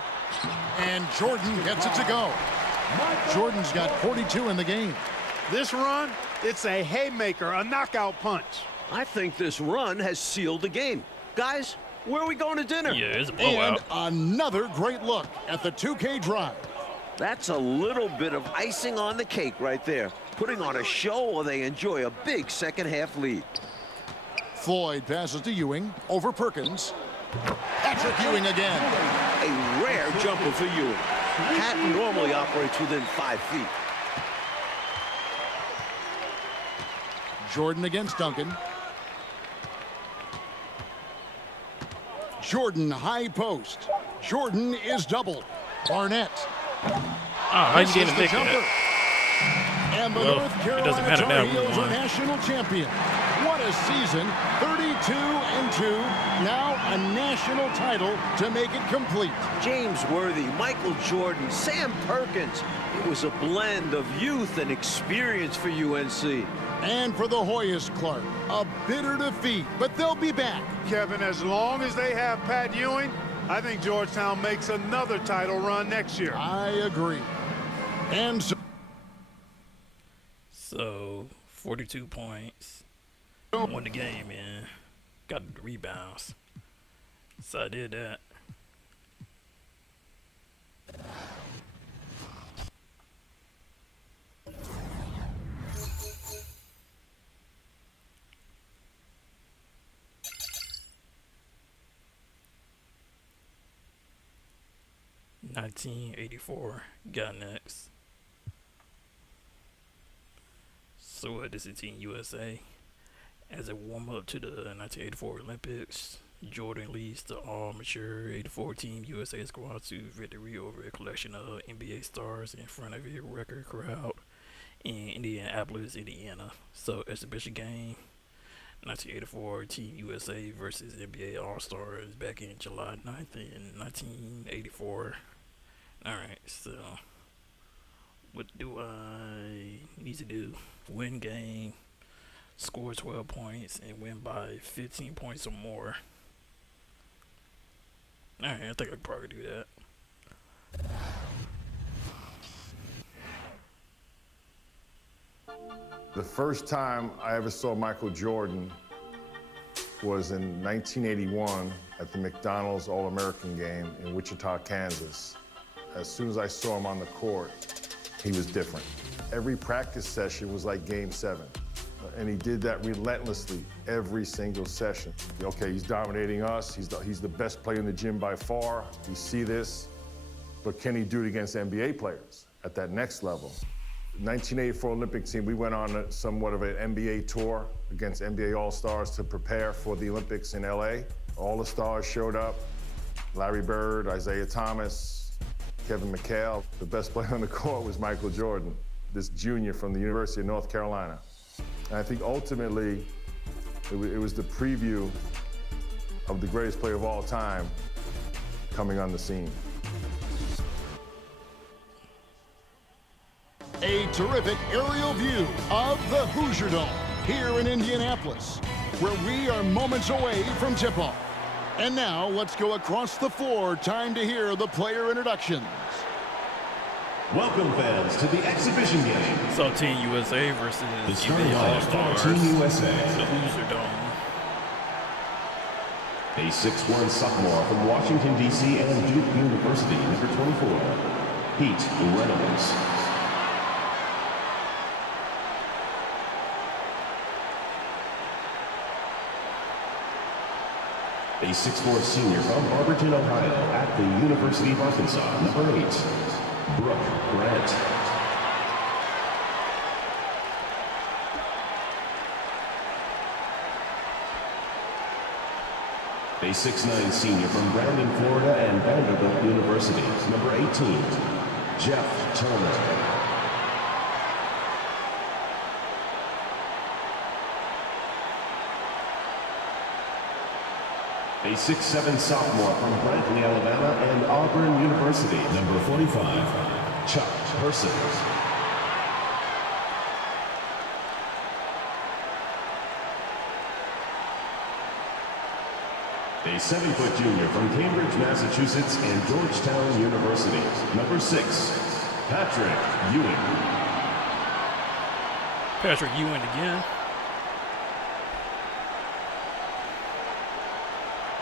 And Jordan gets it to go. Jordan's got 42 in the game. This run, it's a haymaker, a knockout punch. I think this run has sealed the game. Guys, where are we going to dinner? Yeah, it's a blowout. And another great look at the 2K drive. That's a little bit of icing on the cake right there. Putting on a show while they enjoy a big second half lead. Floyd passes to Ewing over Perkins. Patrick Ewing again. A rare jumper for Ewing. Pat normally operates within 5 feet. Jordan against Duncan. Jordan high post. Jordan is doubled. Barnett. How you getting a Misses the pick jumper. at? And the Well, North it doesn't Carolina matter Tar now, we Heels are won. national champion. What a season. 32-2. Now a national title to make it complete. James Worthy, Michael Jordan, Sam Perkins. It was a blend of youth and experience for UNC. And for the Hoyas, Clark, a bitter defeat, but they'll be back. Kevin, as long as they have Pat Ewing, I think Georgetown makes another title run next year. I agree. And So 42 points. Won the game, man. Got the rebounds. So I did that. $19.84 got next. So this is Team USA. As a warm-up to the 1984 Olympics, Jordan leads the all-mature 84 Team USA squad to victory over a collection of NBA stars in front of a record crowd in Indianapolis, Indiana. So exhibition game, 1984 Team USA versus NBA All-Stars back in July 9th in 1984. Alright, so what do I need to do? Win game, score 12 points, and win by 15 points or more. Alright, I think I can probably do that. The first time I ever saw Michael Jordan was in 1981 at the McDonald's All-American game in Wichita, Kansas. As soon as I saw him on the court, he was different. Every practice session was like Game 7. And he did that relentlessly every single session. Okay, he's dominating us. He's the best player in the gym by far. We see this. But can he do it against NBA players at that next level? 1984 Olympic team, we went on somewhat of an NBA tour against NBA All-Stars to prepare for the Olympics in LA. All the stars showed up. Larry Bird, Isaiah Thomas, Kevin McHale. The best player on the court was Michael Jordan, this junior from the University of North Carolina. And I think ultimately, it was the preview of the greatest player of all time coming on the scene. A terrific aerial view of the Hoosier Dome here in Indianapolis, where we are moments away from tip-off. And now let's go across the floor. Time to hear the player introductions. Welcome, fans, to the exhibition game. So Team USA versus the starting NBA lineup All-Stars. for Team USA. The Hoosier Dome. A 6'1" sophomore from Washington, D.C. and Duke University, number 24, Pete Reynolds. A 6'4" senior from Barberton, Ohio, at the University of Arkansas, number 8, Brooke Grant. A 6'9" senior from Brandon, Florida, and Vanderbilt University, number 18, Jeff Turner. A 6'7" sophomore from Brantley, Alabama, and Auburn University, number 45, Chuck Person. A 7-foot junior from Cambridge, Massachusetts, and Georgetown University, number 6, Patrick Ewing. Patrick Ewing again.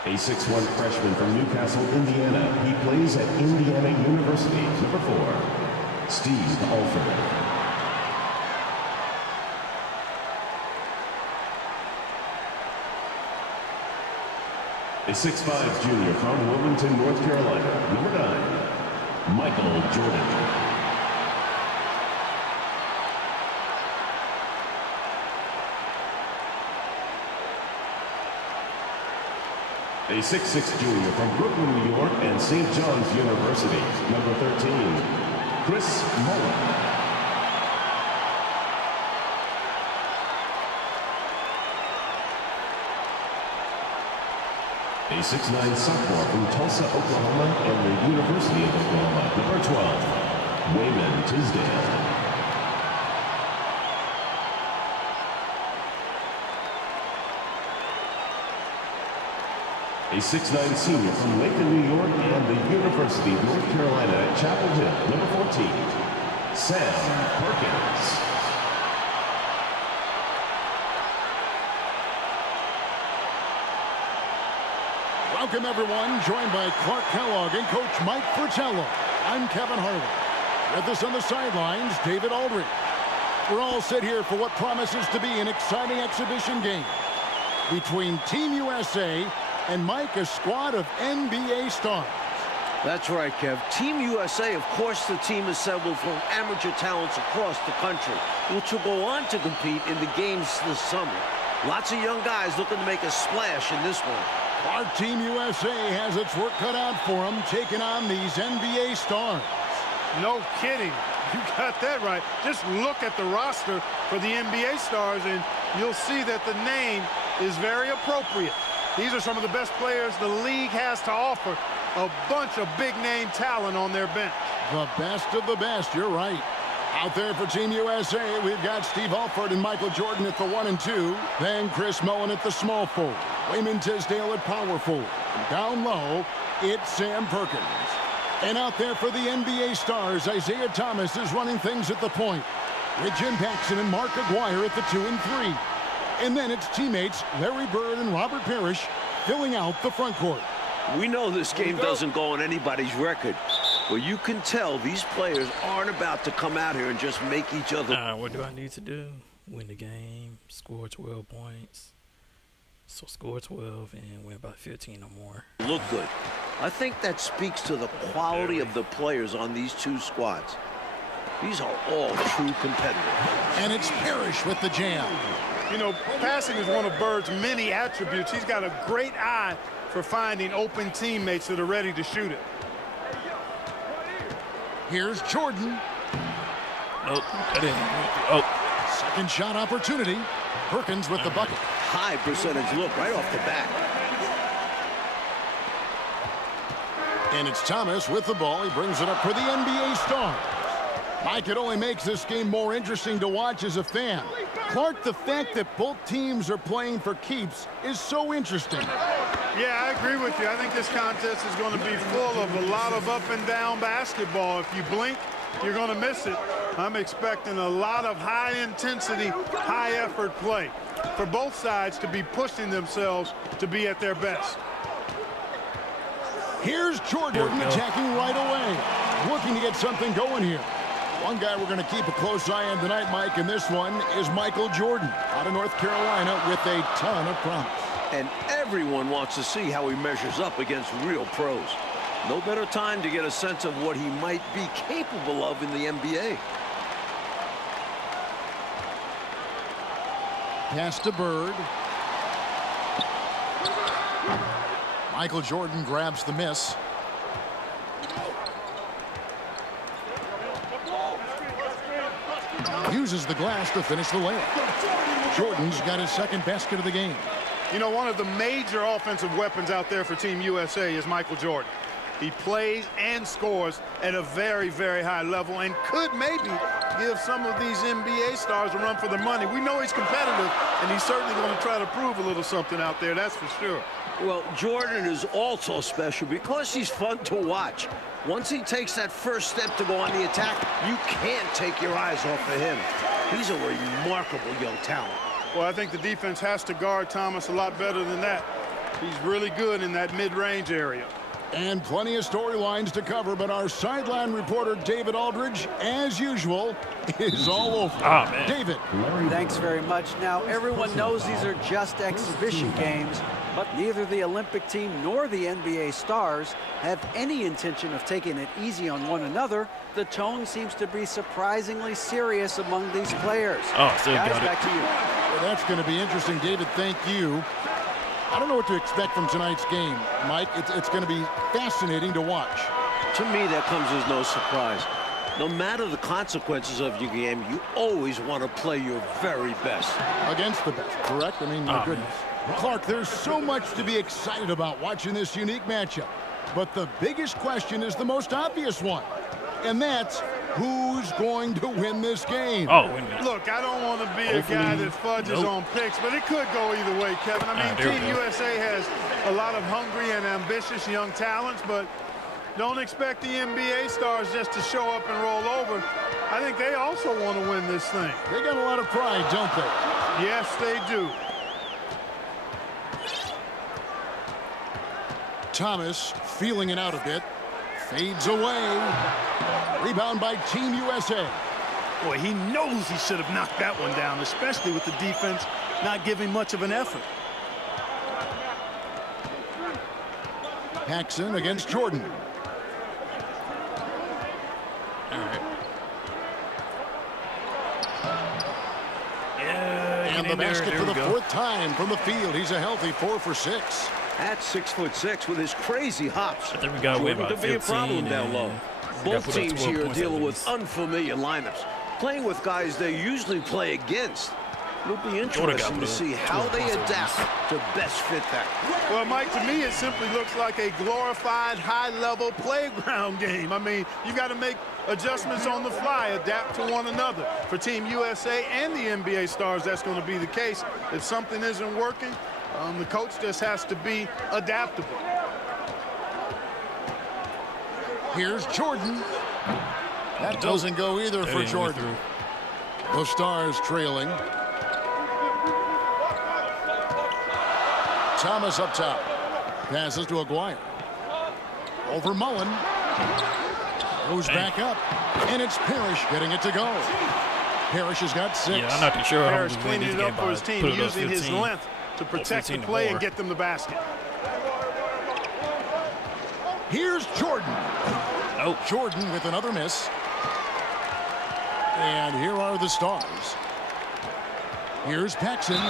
A 6'1" freshman from Newcastle, Indiana. He plays at Indiana University, number 4, Steve Alford. A 6'5" junior from Wilmington, North Carolina, number 9, Michael Jordan. A 6'6" junior from Brooklyn, New York, and St. John's University, number 13, Chris Mullen. A 6'9" sophomore from Tulsa, Oklahoma, and the University of Oklahoma, number 12, Wayman Tisdale. A 6'9" senior from Lincoln, New York, and the University of North Carolina at Chapel Hill, number 14, Sam Perkins. Welcome, everyone. Joined by Clark Kellogg and Coach Mike Fratello. I'm Kevin Harlan. With us on the sidelines, David Aldridge. We're all set here for what promises to be an exciting exhibition game between Team USA and Mike, a squad of NBA stars. That's right, Kev. Team USA, of course, the team assembled from amateur talents across the country, which will go on to compete in the games this summer. Lots of young guys looking to make a splash in this one. Our Team USA has its work cut out for them, taking on these NBA stars. No kidding. You got that right. Just look at the roster for the NBA stars, and you'll see that the name is very appropriate. These are some of the best players the league has to offer. A bunch of big-name talent on their bench. The best of the best, you're right. Out there for Team USA, we've got Steve Alford and Michael Jordan at the 1 and 2. Then Chris Mullen at the small forward. Wayman Tisdale at power forward. And down low, it's Sam Perkins. And out there for the NBA stars, Isaiah Thomas is running things at the point, with Jim Paxson and Mark Aguirre at the 2 and 3. And then it's teammates Larry Bird and Robert Parrish filling out the front court. We know this game doesn't go on anybody's record, but you can tell these players aren't about to come out here and just make each other. What do I need to do? Win the game, score 12 points. So score 12 and win by 15 or more. Look good. I think that speaks to the quality of the players on these two squads. These are all true competitors. And it's Parrish with the jam. You know, passing is one of Bird's many attributes. He's got a great eye for finding open teammates that are ready to shoot it. Here's Jordan. Nope, I didn't. Oh. Second shot opportunity. Perkins with the bucket. High percentage look right off the bat. And it's Thomas with the ball. He brings it up for the NBA star. Mike, it only makes this game more interesting to watch as a fan. Clark, the fact that both teams are playing for keeps is so interesting. Yeah, I agree with you. I think this contest is going to be full of a lot of up and down basketball. If you blink, you're going to miss it. I'm expecting a lot of high intensity, high effort play for both sides to be pushing themselves to be at their best. Here's Jordan attacking right away, looking to get something going here. One guy we're going to keep a close eye on tonight, Mike, and this one is Michael Jordan out of North Carolina with a ton of promise. And everyone wants to see how he measures up against real pros. No better time to get a sense of what he might be capable of in the NBA. Pass to Bird. Michael Jordan grabs the miss. Uses the glass to finish the layup. Jordan's got his second basket of the game. You know, one of the major offensive weapons out there for Team USA is Michael Jordan. He plays and scores at a very, very high level and could maybe give some of these NBA stars a run for their money. We know he's competitive, and he's certainly going to try to prove a little something out there, that's for sure. Well, Jordan is also special because he's fun to watch. Once he takes that first step to go on the attack, you can't take your eyes off of him. He's a remarkable young talent. Well, I think the defense has to guard Thomas a lot better than that. He's really good in that mid-range area. And plenty of storylines to cover, but our sideline reporter, David Aldridge, as usual, is all over. Oh, man. David. Thanks very much. Now, everyone knows these are just exhibition games, but neither the Olympic team nor the NBA stars have any intention of taking it easy on one another. The tone seems to be surprisingly serious among these players. Oh, so guys, got it. back to you. Well, that's going to be interesting, David. Thank you. I don't know what to expect from tonight's game, Mike. It's going to be fascinating to watch. To me, that comes as no surprise. No matter the consequences of your game, you always want to play your very best. Against the best, correct? I mean, my goodness. Clark, there's so much to be excited about watching this unique matchup. But the biggest question is the most obvious one, and that's who's going to win this game. Oh, look, I don't want to be a guy that fudges on picks, but it could go either way, Kevin. I mean, Team USA has a lot of hungry and ambitious young talents, but don't expect the NBA stars just to show up and roll over. I think they also want to win this thing. They got a lot of pride, don't they? Yes, they do. Thomas feeling it out a bit. Fades away. Rebound by Team USA. Boy, he knows he should have knocked that one down, especially with the defense not giving much of an effort. Paxson against Jordan. All right. And the basket for the fourth time from the field. He's a healthy 4 for 6. At 6'6" with his crazy hops, I think we got away by could be a problem down low. Both teams here are dealing with unfamiliar lineups, playing with guys they usually play against. It'll be interesting to see how they adapt to best fit that. Well, Mike, to me, it simply looks like a glorified high-level playground game. I mean, you got to make adjustments on the fly, adapt to one another. For Team USA and the NBA stars, that's going to be the case. If something isn't working, the coach just has to be adaptable. Here's Jordan. That doesn't go either for Jordan. The Stars trailing. Thomas up top. Passes to Aguirre. Over Mullen. Goes back up. And it's Parrish getting it to go. Parrish has got 6. Yeah, I'm not too sure. Parrish cleaning it up for his team, using his length to protect the play and get them the basket. Here's Jordan. Nope. Jordan with another miss. And here are the Stars. Here's Paxson.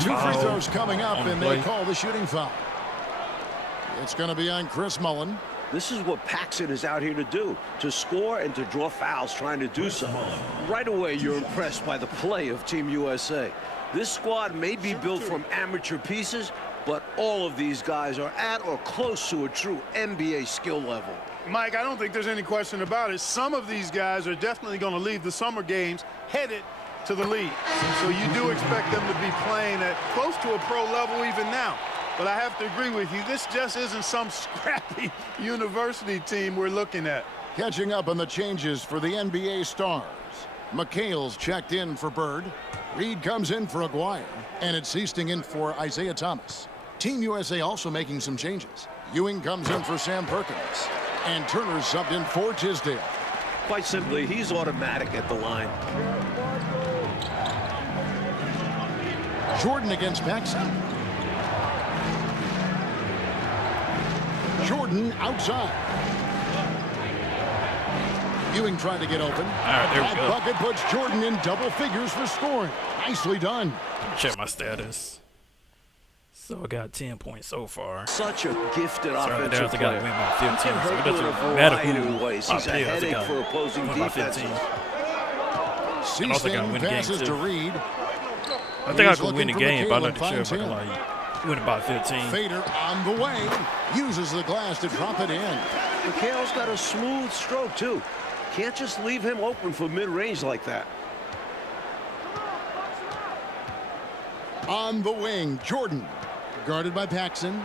2 free throws coming up, and they call the shooting foul. It's going to be on Chris Mullen. This is what Paxson is out here to do, to score and to draw fouls trying to do so. Right away, you're impressed by the play of Team USA. This squad may be built from amateur pieces, but all of these guys are at or close to a true NBA skill level. Mike, I don't think there's any question about it. Some of these guys are definitely going to leave the summer games headed to the league. So you do expect them to be playing at close to a pro level even now. But I have to agree with you, this just isn't some scrappy university team we're looking at. Catching up on the changes for the NBA Stars. McHale's checked in for Bird. Reed comes in for Aguirre. And it's Seasting in for Isaiah Thomas. Team USA also making some changes. Ewing comes in for Sam Perkins. And Turner's subbed in for Tisdale. Quite simply, he's automatic at the line. Jordan against Paxson. Jordan outside. Ewing trying to get open. All right, there we that go. Bucket puts Jordan in double figures for scoring. Nicely done. Check my status. So I got 10 points so far. Such a gifted offensive I got to player. win by 15. He can So it hurt in a doesn't matter variety who of ways. I He's a play, headache for opposing defenses. Seasting passes to Reed. I think I could win the game, but I'm not sure if I can like win it by 15. Fader on the way. Uses the glass to drop it in. McHale's got a smooth stroke, too. Can't just leave him open for mid-range like that. On the wing, Jordan. Guarded by Paxson.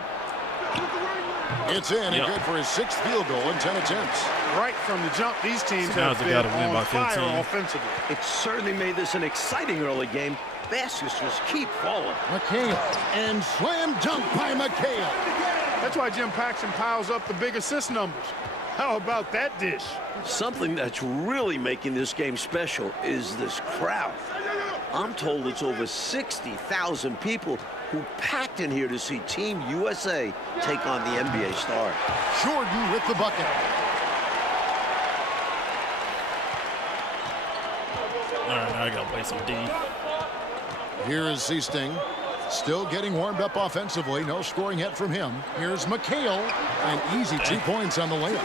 It's in and good for his 6th field goal in 10 attempps. Right from the jump, these teams have been on fire offensively. It certainly made this an exciting early game. Baskets just keep falling. McHale and slam dunk by McHale. That's why Jim Paxson piles up the big assist numbers. How about that dish? Something that's really making this game special is this crowd. I'm told it's over 60,000 people who packed in here to see Team USA take on the NBA Stars. Jordan with the bucket. All right, now I got to play some D. Here is Seasting. Still getting warmed up offensively. No scoring yet from him. Here's McHale. An easy 2 points on the layup.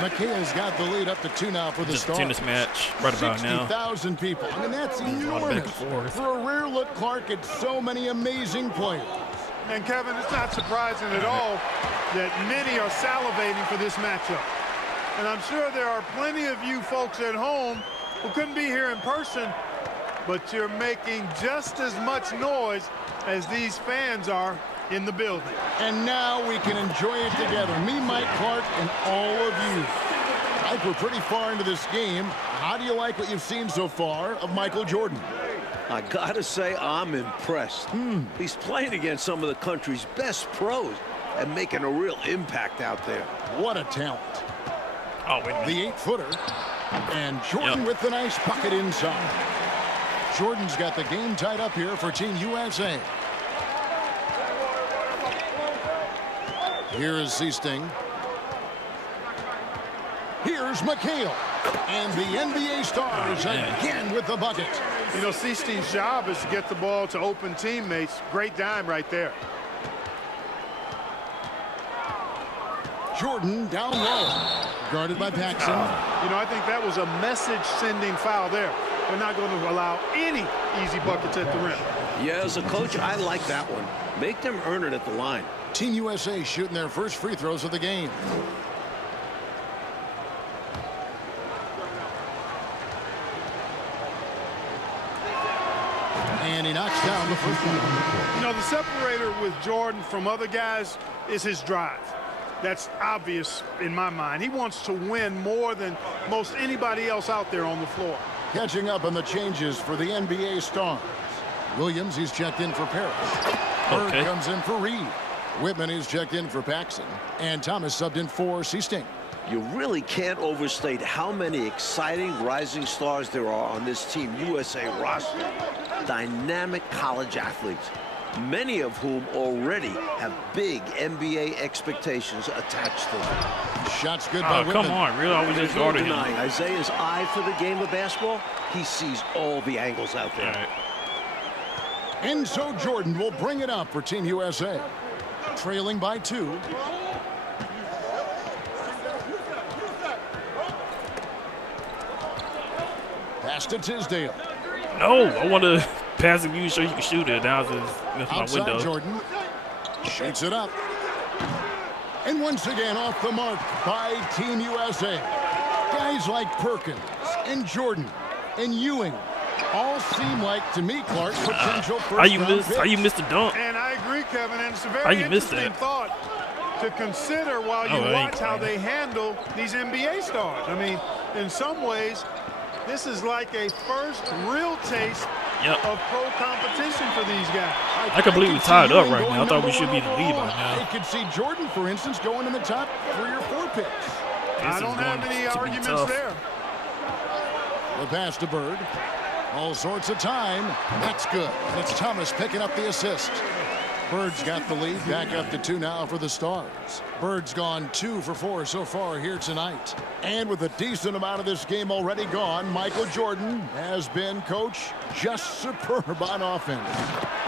McHale's got the lead up to 2 now for the Stars. Tennis match right about now. 60,000 people. I mean, that's enormous. For a rare look, Clark, it's so many amazing players. And Kevin, it's not surprising at all that many are salivating for this matchup. And I'm sure there are plenty of you folks at home who couldn't be here in person, but you're making just as much noise as these fans are in the building. And now we can enjoy it together. Me, Mike Clark, and all of you. Mike, we're pretty far into this game. How do you like what you've seen so far of Michael Jordan? I gotta say, I'm impressed. He's playing against some of the country's best pros and making a real impact out there. What a talent. Oh, wait a minute. The 8-footer. And Jordan with the nice bucket inside. Jordan's got the game tied up here for Team USA. Here is Seasting. Here's McHale. And the NBA Stars again with the bucket. You know, Seasting's job is to get the ball to open teammates. Great dime right there. Jordan down low. Guarded by Paxson. You know, I think that was a message-sending foul there. They're not going to allow any easy buckets at the rim. Yeah, as a coach, I like that one. Make them earn it at the line. Team USA shooting their first free throws of the game. And he knocks down the first one. You know, the separator with Jordan from other guys is his drive. That's obvious in my mind. He wants to win more than most anybody else out there on the floor. Catching up on the changes for the NBA stars. Williams, he's checked in for Parrish. Bird comes in for Reed. Whitman is checked in for Paxson. And Thomas subbed in for Seasting. You really can't overstate how many exciting rising stars there are on this Team USA roster. Dynamic college athletes, many of whom already have big NBA expectations attached to them. Shots good by Whitman. Come on, really? I was just There's no guarding him. denying Isaiah's eye for the game of basketball. He sees all the angles out there. And so Jordan will bring it up for Team USA. Trailing by 2. Pass to Tisdale. No, I want to pass it to you so you can shoot it. Now it's my Outside window. Jordan. Shoots it up. And once again off the mark by Team USA. Guys like Perkins and Jordan and Ewing all seem like, to me, Clark, potential How you first-round missed the dunk? And I agree, Kevin, and it's a How very you missed interesting that? thought to consider while you watch how they handle these NBA stars. I mean, in some ways, this is like a first real taste of pro competition for these guys. I completely tied up right now. I thought we should be in the lead by now. They could see Jordan, for instance, going in the top 3 or 4 picks. I don't have any arguments there. The pass to Bird. All sorts of time. That's good. And it's Thomas picking up the assist. Bird's got the lead. Back up to 2 now for the Stars. Bird's gone 2 for 4 so far here tonight. And with a decent amount of this game already gone, Michael Jordan has been, Coach, just superb on offense.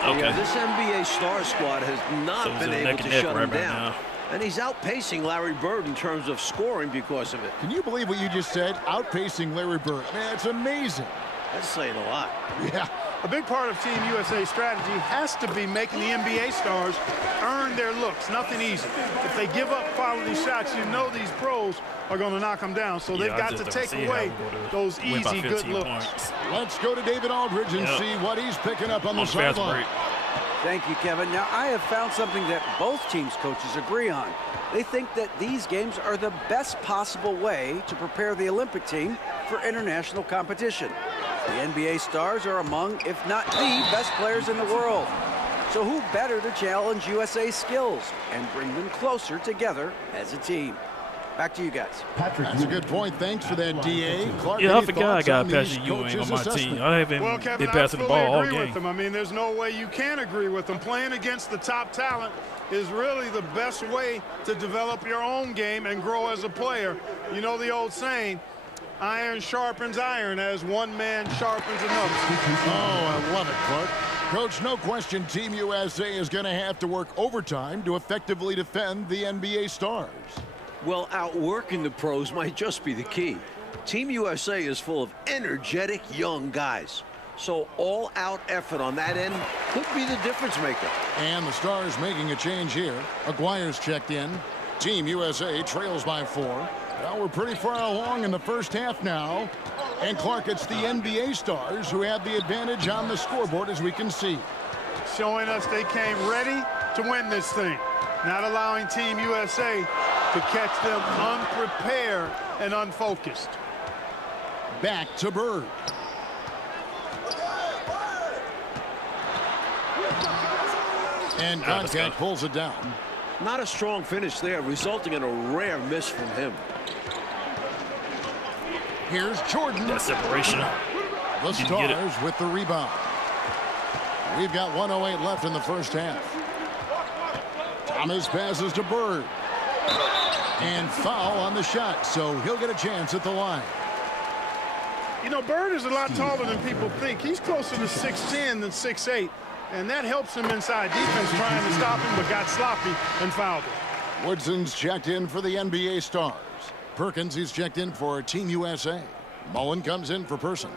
Yeah, this NBA star squad has not been able to shut him down. And he's outpacing Larry Bird in terms of scoring because of it. Can you believe what you just said? Outpacing Larry Bird. Man, it's amazing. That's saying a lot. Yeah. A big part of Team USA's strategy has to be making the NBA stars earn their looks. Nothing easy. If they give up quality shots, you know these pros are going to knock them down. So they've got to take away those easy, good looks. Let's go to David Aldridge and see what he's picking up on the sideline. Thank you, Kevin. Now, I have found something that both teams' coaches agree on. They think that these games are the best possible way to prepare the Olympic team for international competition. The NBA stars are among, if not the best players in the world. So who better to challenge USA's skills and bring them closer together as a team? Back to you guys. That's a good point. Thanks for that, D.A. Clark, I forgot I got Patrick Ewing on my team. I haven't been passing the ball all game. With them. I mean, there's no way you can agree with them. Playing against the top talent is really the best way to develop your own game and grow as a player. You know the old saying, iron sharpens iron as one man sharpens another. Oh, I love it, Clark. Coach, no question Team USA is going to have to work overtime to effectively defend the NBA stars. Well, outworking the pros might just be the key. Team USA is full of energetic young guys. So all-out effort on that end could be the difference maker. And the Stars making a change here. Aguirre's checked in. Team USA trails by 4. Well, we're pretty far along in the first half now. And Clark, it's the NBA stars who have the advantage on the scoreboard, as we can see. Showing us they came ready to win this thing. Not allowing Team USA to catch them unprepared and unfocused. Back to Bird. And contact pulls it down. Not a strong finish there, resulting in a rare miss from him. Here's Jordan. That separation. The Stars with the rebound. We've got 1:08 left in the first half. Thomas passes to Bird. And foul on the shot, so he'll get a chance at the line. You know, Bird is a lot taller than people think. He's closer to 6'10" than 6'8", and that helps him inside defense trying to stop him, but got sloppy and fouled him. Woodson's checked in for the NBA stars. Perkins, he's checked in for Team USA. Mullen comes in for Person.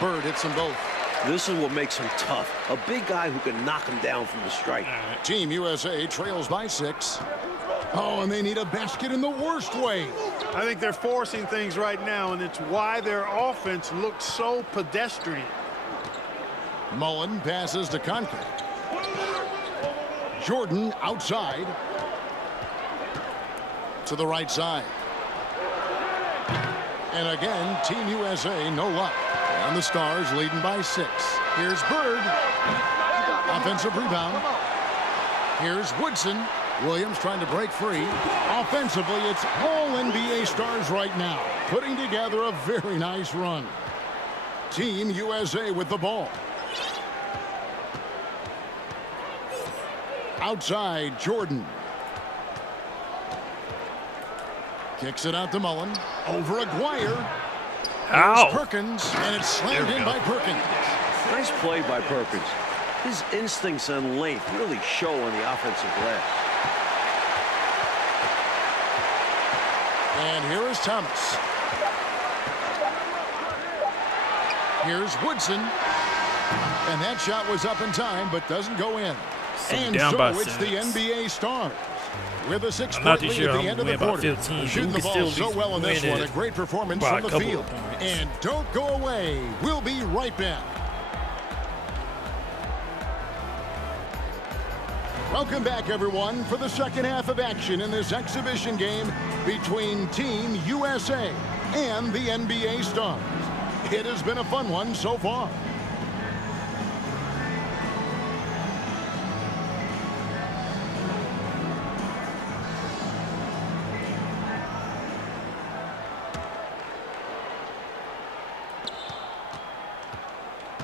Bird hits them both. This is what makes him tough. A big guy who can knock him down from the strike. Team USA trails by 6. Oh, and they need a basket in the worst way. I think they're forcing things right now, and it's why their offense looks so pedestrian. Mullen passes to Conklin. Jordan outside. To the right side. And again, Team USA, no luck. And the Stars leading by 6. Here's Bird. Offensive rebound. Here's Woodson. Williams trying to break free. Offensively, it's all NBA Stars right now, putting together a very nice run. Team USA with the ball. Outside, Jordan. Kicks it out to Mullen. Over Aguirre. Ow. Here's Perkins, and it's slammed in by Perkins. Nice play by Perkins. His instincts and length really show on the offensive glass. And here is Thomas. Here's Woodson. And that shot was up in time, but doesn't go in. And so it's the NBA Stars. With a 6-point lead at the end of the quarter. Shooting the ball so well in this one. A great performance from the field. And don't go away. We'll be right back. Welcome back, everyone, for the second half of action in this exhibition game between Team USA and the NBA Stars. It has been a fun one so far.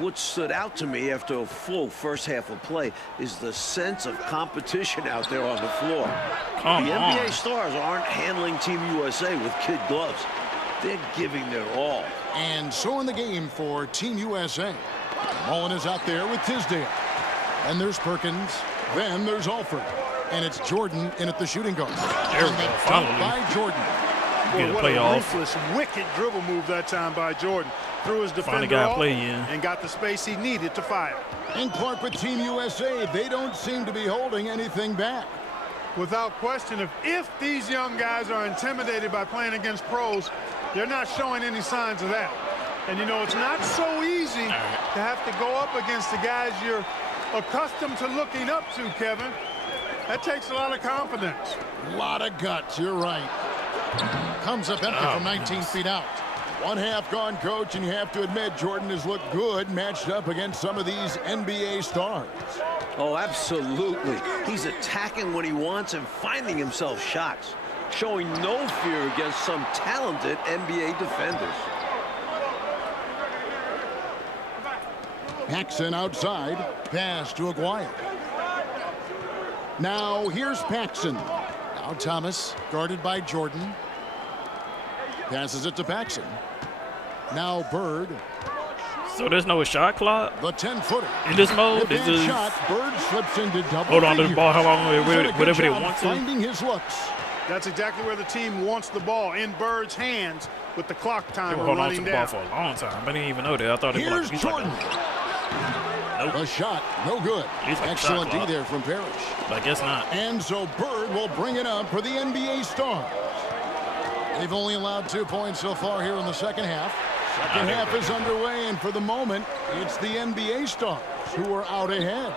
What stood out to me after a full first half of play is the sense of competition out there on the floor. The NBA Stars aren't handling Team USA with kid gloves. They're giving their all. And so in the game for Team USA, Mullen is out there with Tisdale. And there's Perkins. Then there's Alford. And it's Jordan in at the shooting guard. By Jordan. Boy, what a ruthless, wicked dribble move that time by Jordan. Threw his defender off and got the space he needed to fire. And Clark with Team USA, they don't seem to be holding anything back. Without question, if these young guys are intimidated by playing against pros, they're not showing any signs of that. And, you know, it's not so easy to have to go up against the guys you're accustomed to looking up to, Kevin. That takes a lot of confidence. A lot of guts, you're right. Comes up empty from 19 feet out. 1 half gone, Coach, and you have to admit Jordan has looked good matched up against some of these NBA stars. Oh, absolutely. He's attacking when he wants and finding himself shots, showing no fear against some talented NBA defenders. Paxson outside, pass to Aguirre. Now here's Paxson. Now Thomas, guarded by Jordan. Passes it to Paxson. Now Bird. So there's no shot clock? The 10-footer. In this mode? Is this shot, Bird slips into double hold on to the ball how long, whatever they want to. Finding his looks. That's exactly where the team wants the ball, in Bird's hands with the clock timer running down. running down. Hold on to the ball for a long time. I didn't even know that. I thought it was like Jordan. Nope. The shot, no good. Like excellent D there from Parrish. I guess not. And so Bird will bring it up for the NBA Stars. They've only allowed 2 points so far here in the second half. Second half is underway, and for the moment, it's the NBA Stars who are out ahead.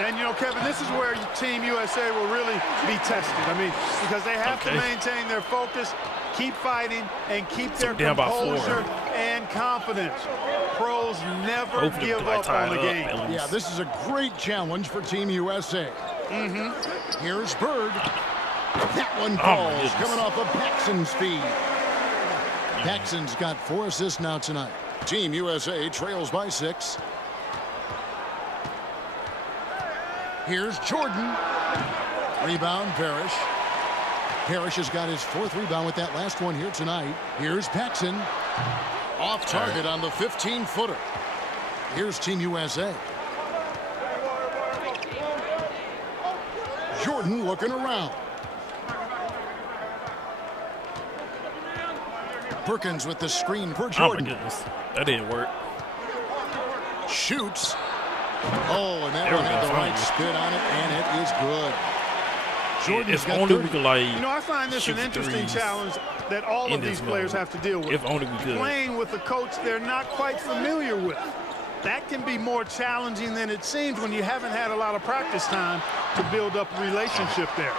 And, you know, Kevin, this is where Team USA will really be tested. I mean, because they have to maintain their focus, keep fighting, and keep their composure and confidence. Pros never give up on the game. Yeah, this is a great challenge for Team USA. Here's Bird. That one falls, coming off of Paxson's feed. Paxson's got 4 assists now tonight. Team USA trails by 6. Here's Jordan. Rebound, Parrish. Parrish has got his 4th rebound with that last one here tonight. Here's Paxson. Off target on the 15-footer. Here's Team USA. Jordan looking around. Perkins with the screen for Jordan. Oh my goodness, that didn't work. Shoots. Oh, and that one had the right spin on it, and it is good. Jordan's got only we could, like, you know, I find this an interesting challenge that all of these players have to deal with. If only we could. Playing with a coach they're not quite familiar with. that can be more challenging than it seems when you haven't had a lot of practice time to build up a relationship there.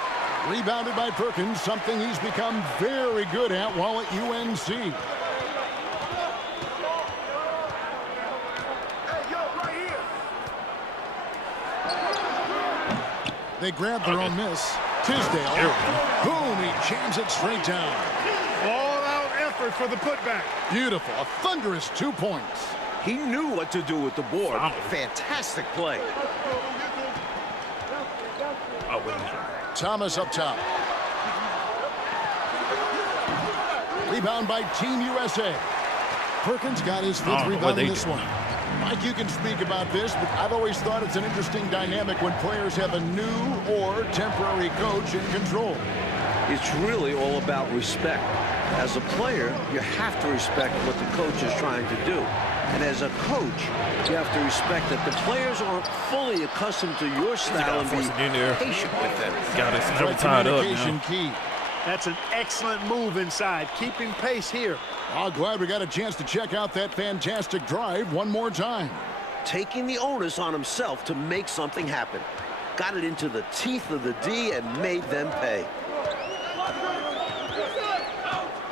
Rebounded by Perkins, something he's become very good at while at UNC. They grab their own miss. Tisdale, boom, he jams it straight down. All-out effort for the putback. Beautiful, a thunderous 2 points. He knew what to do with the board. Fantastic play. Oh, wait a minute. Thomas up top. Rebound by Team USA. Perkins got his fifth rebound in this one. Mike, you can speak about this, but I've always thought it's an interesting dynamic when players have a new or temporary coach in control. It's really all about respect. As a player, you have to respect what the coach is trying to do. And as a coach, you have to respect that the players aren't fully accustomed to your style and be patient with them. Got us never tied up now. Key. That's an excellent move inside, keeping pace here. I'm glad we got a chance to check out that fantastic drive one more time. Taking the onus on himself to make something happen. Got it into the teeth of the D and made them pay.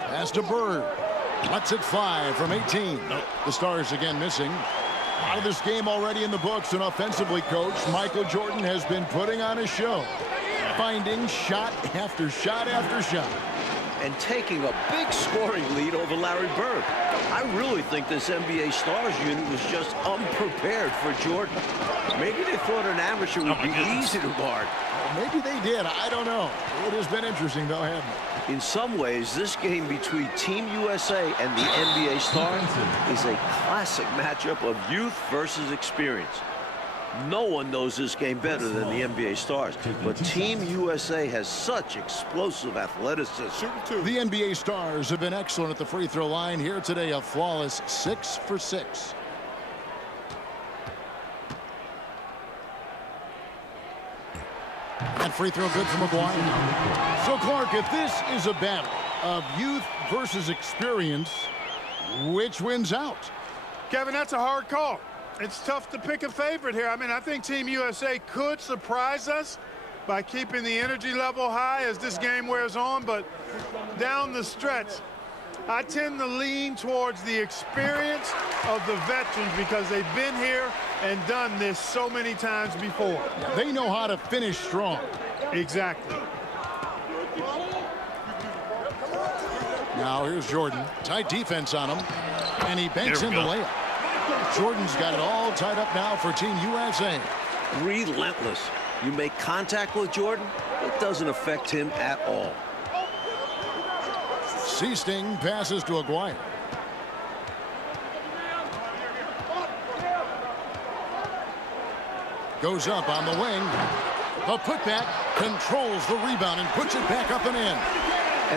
Pass to Bird. Lets it fly from 18. The Stars again missing. Out of this game already in the books, and offensively, Coach Michael Jordan has been putting on a show, finding shot after shot after shot. And taking a big scoring lead over Larry Bird. I really think this NBA Stars unit was just unprepared for Jordan. Maybe they thought an amateur would be easy to guard. Maybe they did. I don't know. It has been interesting, though, hasn't it? In some ways, this game between Team USA and the NBA Stars is a classic matchup of youth versus experience. No one knows this game better than the NBA Stars, but Team USA has such explosive athleticism. The NBA Stars have been excellent at the free throw line here today, a flawless 6 for 6. That free throw good from McGuire. So, Clark, if this is a battle of youth versus experience, which wins out? Kevin, that's a hard call. It's tough to pick a favorite here. I mean, I think Team USA could surprise us by keeping the energy level high as this game wears on, but down the stretch, I tend to lean towards the experience of the veterans because they've been here and done this so many times before. They know how to finish strong. Exactly. Now here's Jordan. Tight defense on him, and he banks in the layup. Jordan's got it all tied up now for Team USA. Relentless. You make contact with Jordan, it doesn't affect him at all. Seasting passes to Aguirre. Goes up on the wing. The putback controls the rebound and puts it back up and in.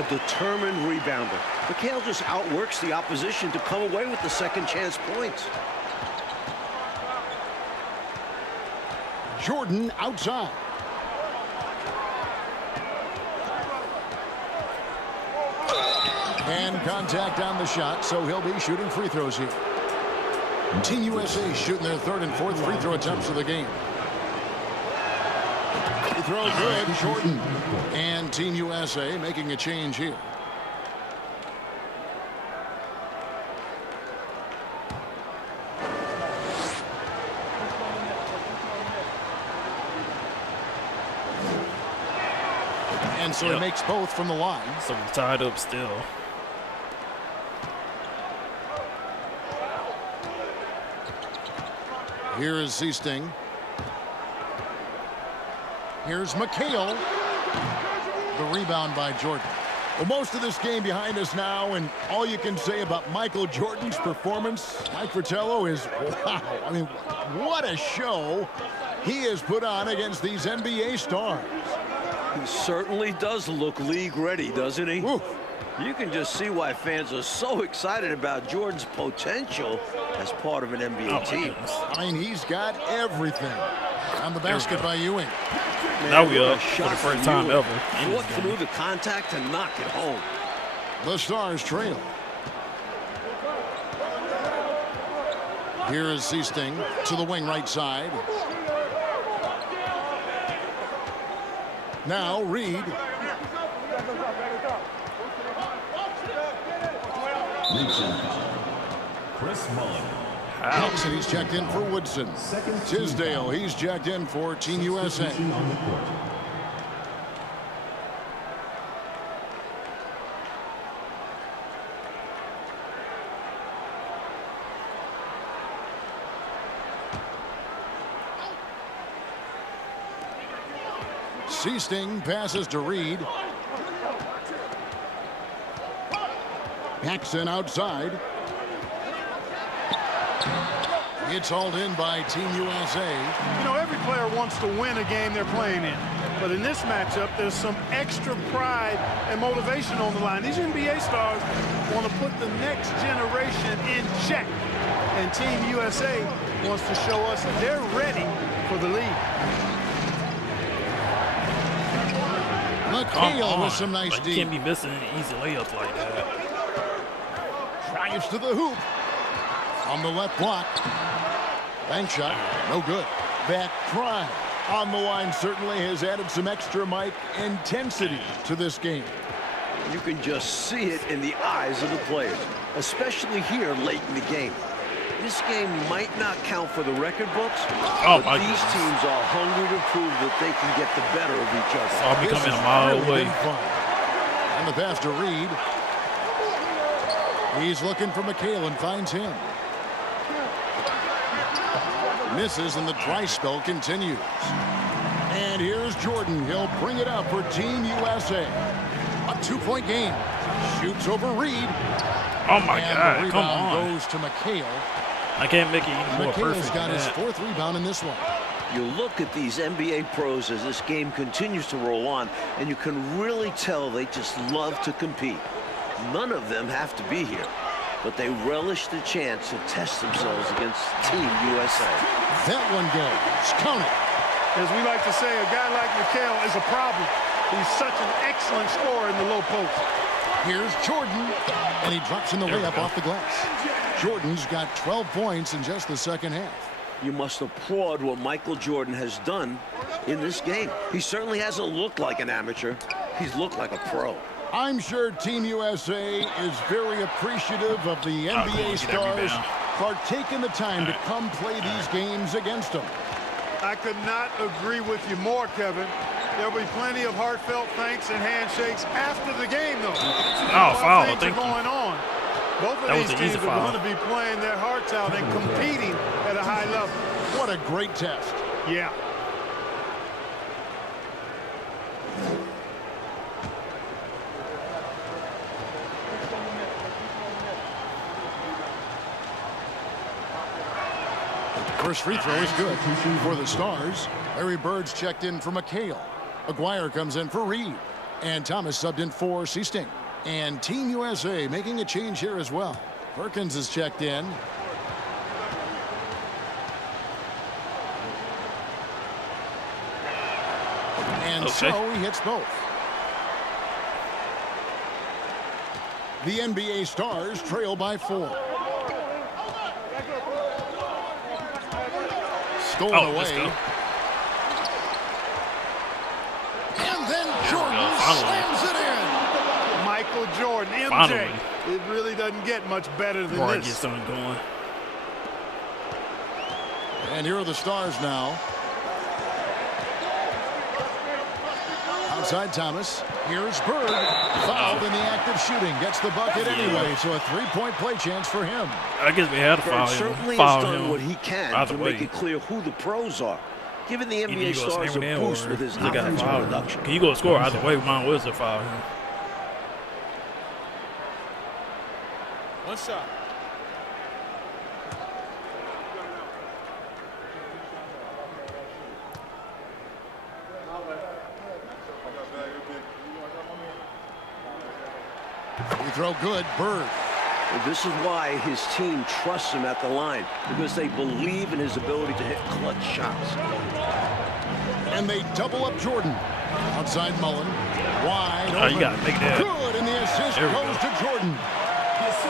A determined rebounder. McHale just outworks the opposition to come away with the second chance points. Jordan outside. And contact on the shot, so he'll be shooting free throws here. Team USA shooting their third and fourth free throw attempts of the game. Free throw good, Jordan. And Team USA making a change here. And so he makes both from the line. So we're tied up still. Here is Seasting. Here's McHale. The rebound by Jordan. Well, most of this game behind us now, and all you can say about Michael Jordan's performance, Mike Fratello, is wow. I mean, what a show he has put on against these NBA stars. He certainly does look league ready, doesn't he? Oof. You can just see why fans are so excited about Jordan's potential as part of an NBA team. I mean, he's got everything. On the basket by Ewing. Man, now we what up a for shot the first from time Ewing. ever. Fought through the contact to knock it home. The Stars trail. Here is Seasting to the wing right side. Now Reed. Chris Mullen. Jackson, he's checked in for Woodson. Tisdale, he's checked in for Team USA. Seasting passes to Reed. Jackson outside. It's hauled in by Team USA. You know, every player wants to win a game they're playing in. But in this matchup, there's some extra pride and motivation on the line. These NBA stars want to put the next generation in check. And Team USA wants to show us they're ready for the lead. McHale with some nice D. You can't be missing easy layups like that. Drives to the hoop. On the left block. Bank shot, no good. That try on the line certainly has added some extra mic intensity to this game. You can just see it in the eyes of the players, especially here late in the game. This game might not count for the record books, but these teams are hungry to prove that they can get the better of each other. I'll be coming a mile away. And the pass to Reed. He's looking for McHale and finds him. Misses and the dry spell continues. And here's Jordan. He'll bring it up for Team USA. A 2-point game. Shoots over Reed. Oh my God! Come on. Goes to McHale. I can't make it any more perfect. McHale's got his 4th rebound in this one. You look at these NBA pros as this game continues to roll on, and you can really tell they just love to compete. None of them have to be here, but they relish the chance to test themselves against Team USA. That one goes. Count it. As we like to say, a guy like McHale is a problem. He's such an excellent scorer in the low post. Here's Jordan, and he drops in the layup off the glass. Jordan's got 12 points in just the second half. You must applaud what Michael Jordan has done in this game. He certainly hasn't looked like an amateur. He's looked like a pro. I'm sure Team USA is very appreciative of the NBA stars for taking the time to come play these games against them. I could not agree with you more, Kevin. There'll be plenty of heartfelt thanks and handshakes after the game, though. Foul. Things are going on. Both of these teams are going to be playing their hearts out and competing at a high level. What a great test. Yeah. First free throw is good for the Stars. Larry Bird's checked in for McHale. Aguirre comes in for Reed. And Thomas subbed in for Seasting. And Team USA making a change here as well. Perkins is checked in. And so he hits both. The NBA Stars trail by 4. Stolen away. And then Jordan slams it in. Michael Jordan, MJ. Finally. It really doesn't get much better than Before this. I get something going. And here are the Stars now. Outside Thomas. Here's Bird. Fouled in the act of shooting. Gets the bucket anyway, so a 3-point play chance for him. I guess we had to foul him. Certainly has done what he can Either to way. make it clear who the pros are. Giving the Either NBA you go stars a slam him boost or with his they got offensive foul him. production. Can you go score either way? Mine was to foul him. One shot. We throw good. Bird. Well, this is why his team trusts him at the line, because they believe in his ability to hit clutch shots. And they double up Jordan. Outside Mullen. Wide open. You got to make that. Good, and the assist goes to Jordan.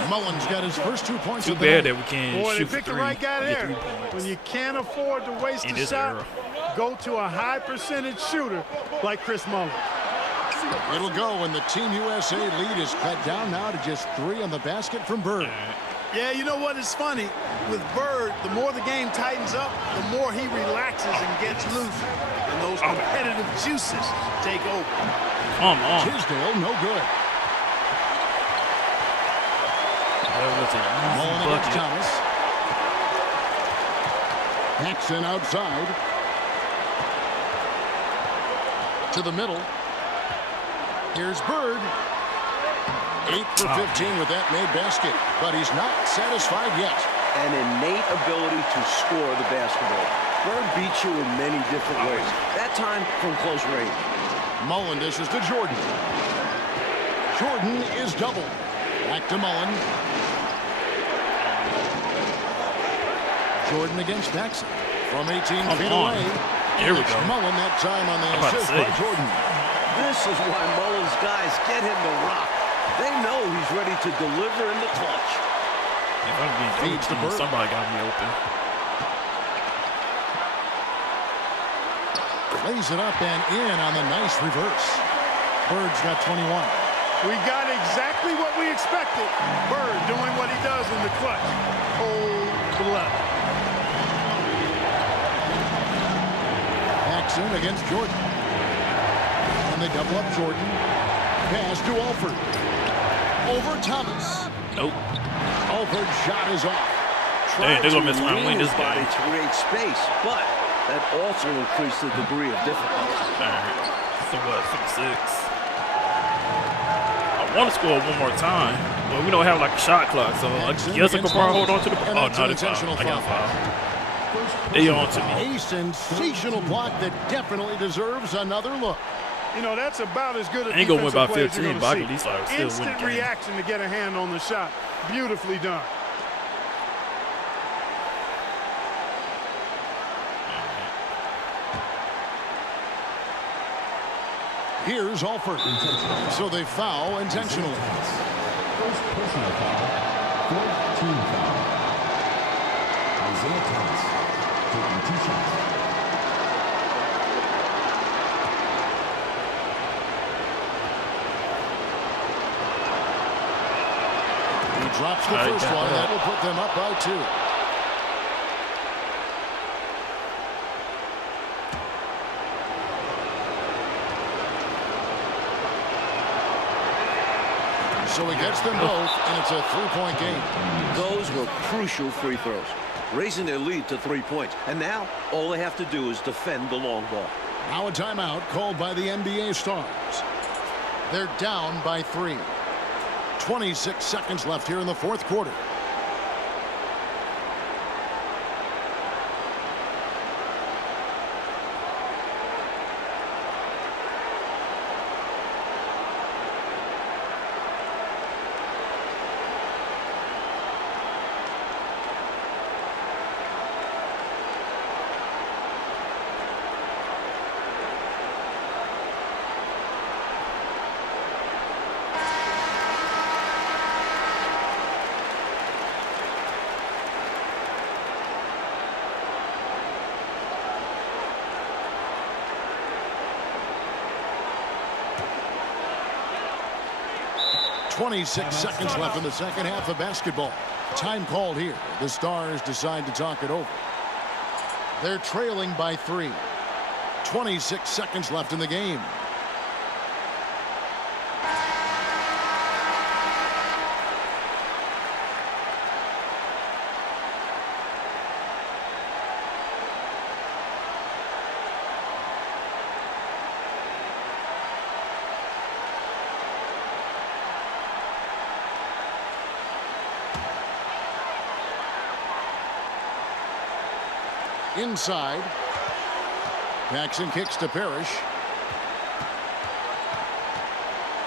Mullins got his first 2 points. Too of the bad night. that we can't Boy, they shoot for picked the three. right guy Get there. 3 points. When you can't afford to waste In a this shot, era. go to a high percentage shooter like Chris Mullins. It'll go, and the Team USA lead is cut down now to just 3 on the basket from Bird. Yeah, you know what is funny? With Bird, the more the game tightens up, the more he relaxes and gets loose. And those competitive juices take over. Come on. Tisdale, no good. That was an easy Mullen against bucket. Thomas. Paxson outside. To the middle. Here's Bird. 8 for 15 with that made basket, but he's not satisfied yet. An innate ability to score the basketball. Bird beats you in many different ways. That time from close range. Mullen dishes to Jordan. Jordan is doubled. Back to Mullen. Jordan against Paxson. From 18 feet away. Here we It's go. Mullen that time on the I'm about to assist say. by Jordan. This is why Mullins' guys get him to rock. They know he's ready to deliver in the clutch. If I'm being Feeds to open, Bird. somebody got me open. Lays it up and in on the nice reverse. Bird's got 21. We got exactly what we expected. Bird doing what he does in the clutch. Cold-blooded. Paxson against Jordan. And they double up Jordan. Pass to Alford. Over Thomas. Nope. Alford's shot is off. Hey, they're gonna mess around and win his this body game. to create space, but that also increased the degree of difficulty. Alright. So what? 56. I want to score one more time, but we don't have like a shot clock, so I guess I could probably hold on to the. And Oh, that's no, an they foul. intentional I got foul. foul. They on to me. A sensational block that definitely deserves another look. You know, that's about as good a I ain't gonna win defensive by play as 15, you're but I gonna can at least see. like still win the Instant game. reaction to get a hand on the shot. Beautifully done. Here's Alford. So they foul intentionally. First personal foul, fourth team foul. Isaiah Thomas taking 2 shots. He drops the first one. That will put them up by 2. So he gets them both, and it's a 3-point game. Those were crucial free throws, raising their lead to 3 points. And now all they have to do is defend the long ball. Now a timeout called by the NBA Stars. They're down by 3. 26 seconds left here in the fourth quarter. .26 seconds left in the second half of basketball. Time called here. The Stars decide to talk it over. They're trailing by 3. 26 seconds left in the game. Inside. Paxson kicks to Parrish.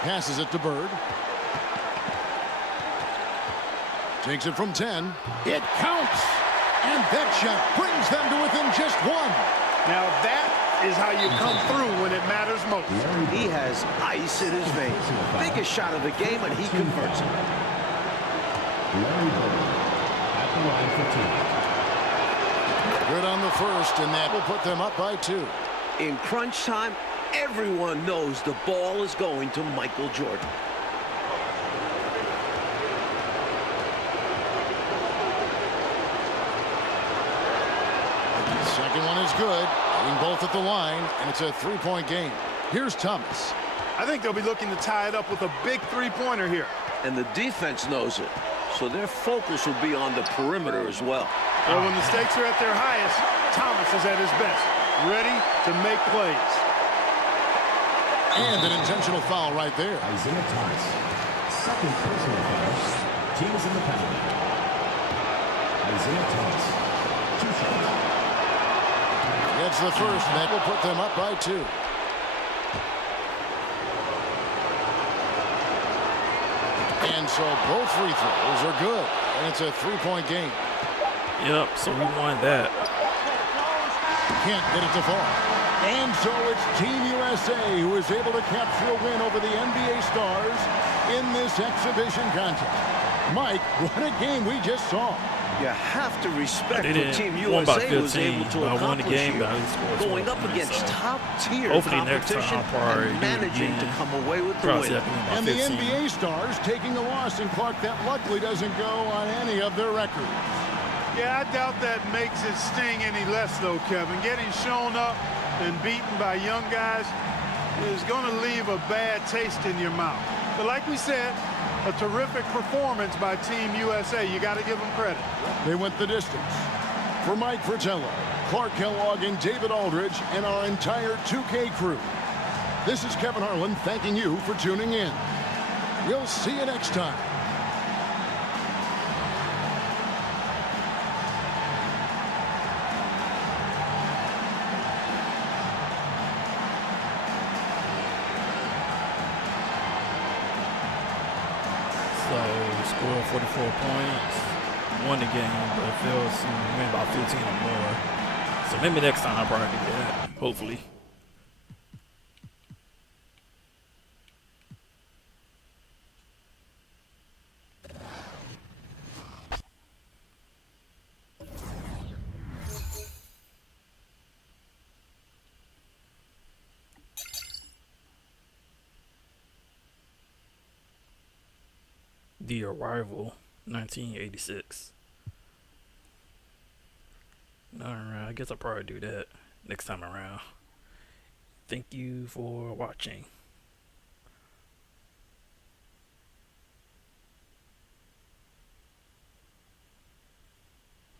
Passes it to Bird. Takes it from 10. It counts. And that shot brings them to within just 1. Now that is how you come through when it matters most. He has ice in his veins. Biggest shot of the game, and he converts it. Larry Bird at the line for two. Good on the first, and that will put them up by 2. In crunch time, everyone knows the ball is going to Michael Jordan. Second one is good. Hitting both at the line, and it's a 3-point game. Here's Thomas. I think they'll be looking to tie it up with a big three-pointer here. And the defense knows it, so their focus will be on the perimeter as well. Well, when the stakes are at their highest, Thomas is at his best, ready to make plays. And an intentional foul right there. Isaiah Thomas. Second personal foul. Team is in the penalty. Isaiah Thomas. 2 shots. Gets the first, and that will put them up by 2. And so both free throws are good, and it's a 3-point game. Yep, so we won that. Can't get it to fall. And so it's Team USA who is able to capture a win over the NBA Stars in this exhibition contest. Mike, what a game we just saw. You have to respect They what didn't Team won by USA was 15, able to but I won the accomplish game here, by at least 4 going up points, against so top-tier hopefully next time competition I'll probably and do it managing to again. come away with the Probably win. have to win by And the 15. NBA Stars taking a loss in Clark that luckily doesn't go on any of their records. Yeah, I doubt that makes it sting any less, though, Kevin. Getting shown up and beaten by young guys is going to leave a bad taste in your mouth. But like we said, a terrific performance by Team USA. You got to give them credit. They went the distance. For Mike Fratello, Clark Kellogg, and David Aldridge, and our entire 2K crew, this is Kevin Harlan thanking you for tuning in. We'll see you next time. So scored 44 points, won the game, but Phil win about 15 or more. So maybe next time I'll probably do that, hopefully. The Arrival, 1986. Alright, I guess I'll probably do that next time around. Thank you for watching.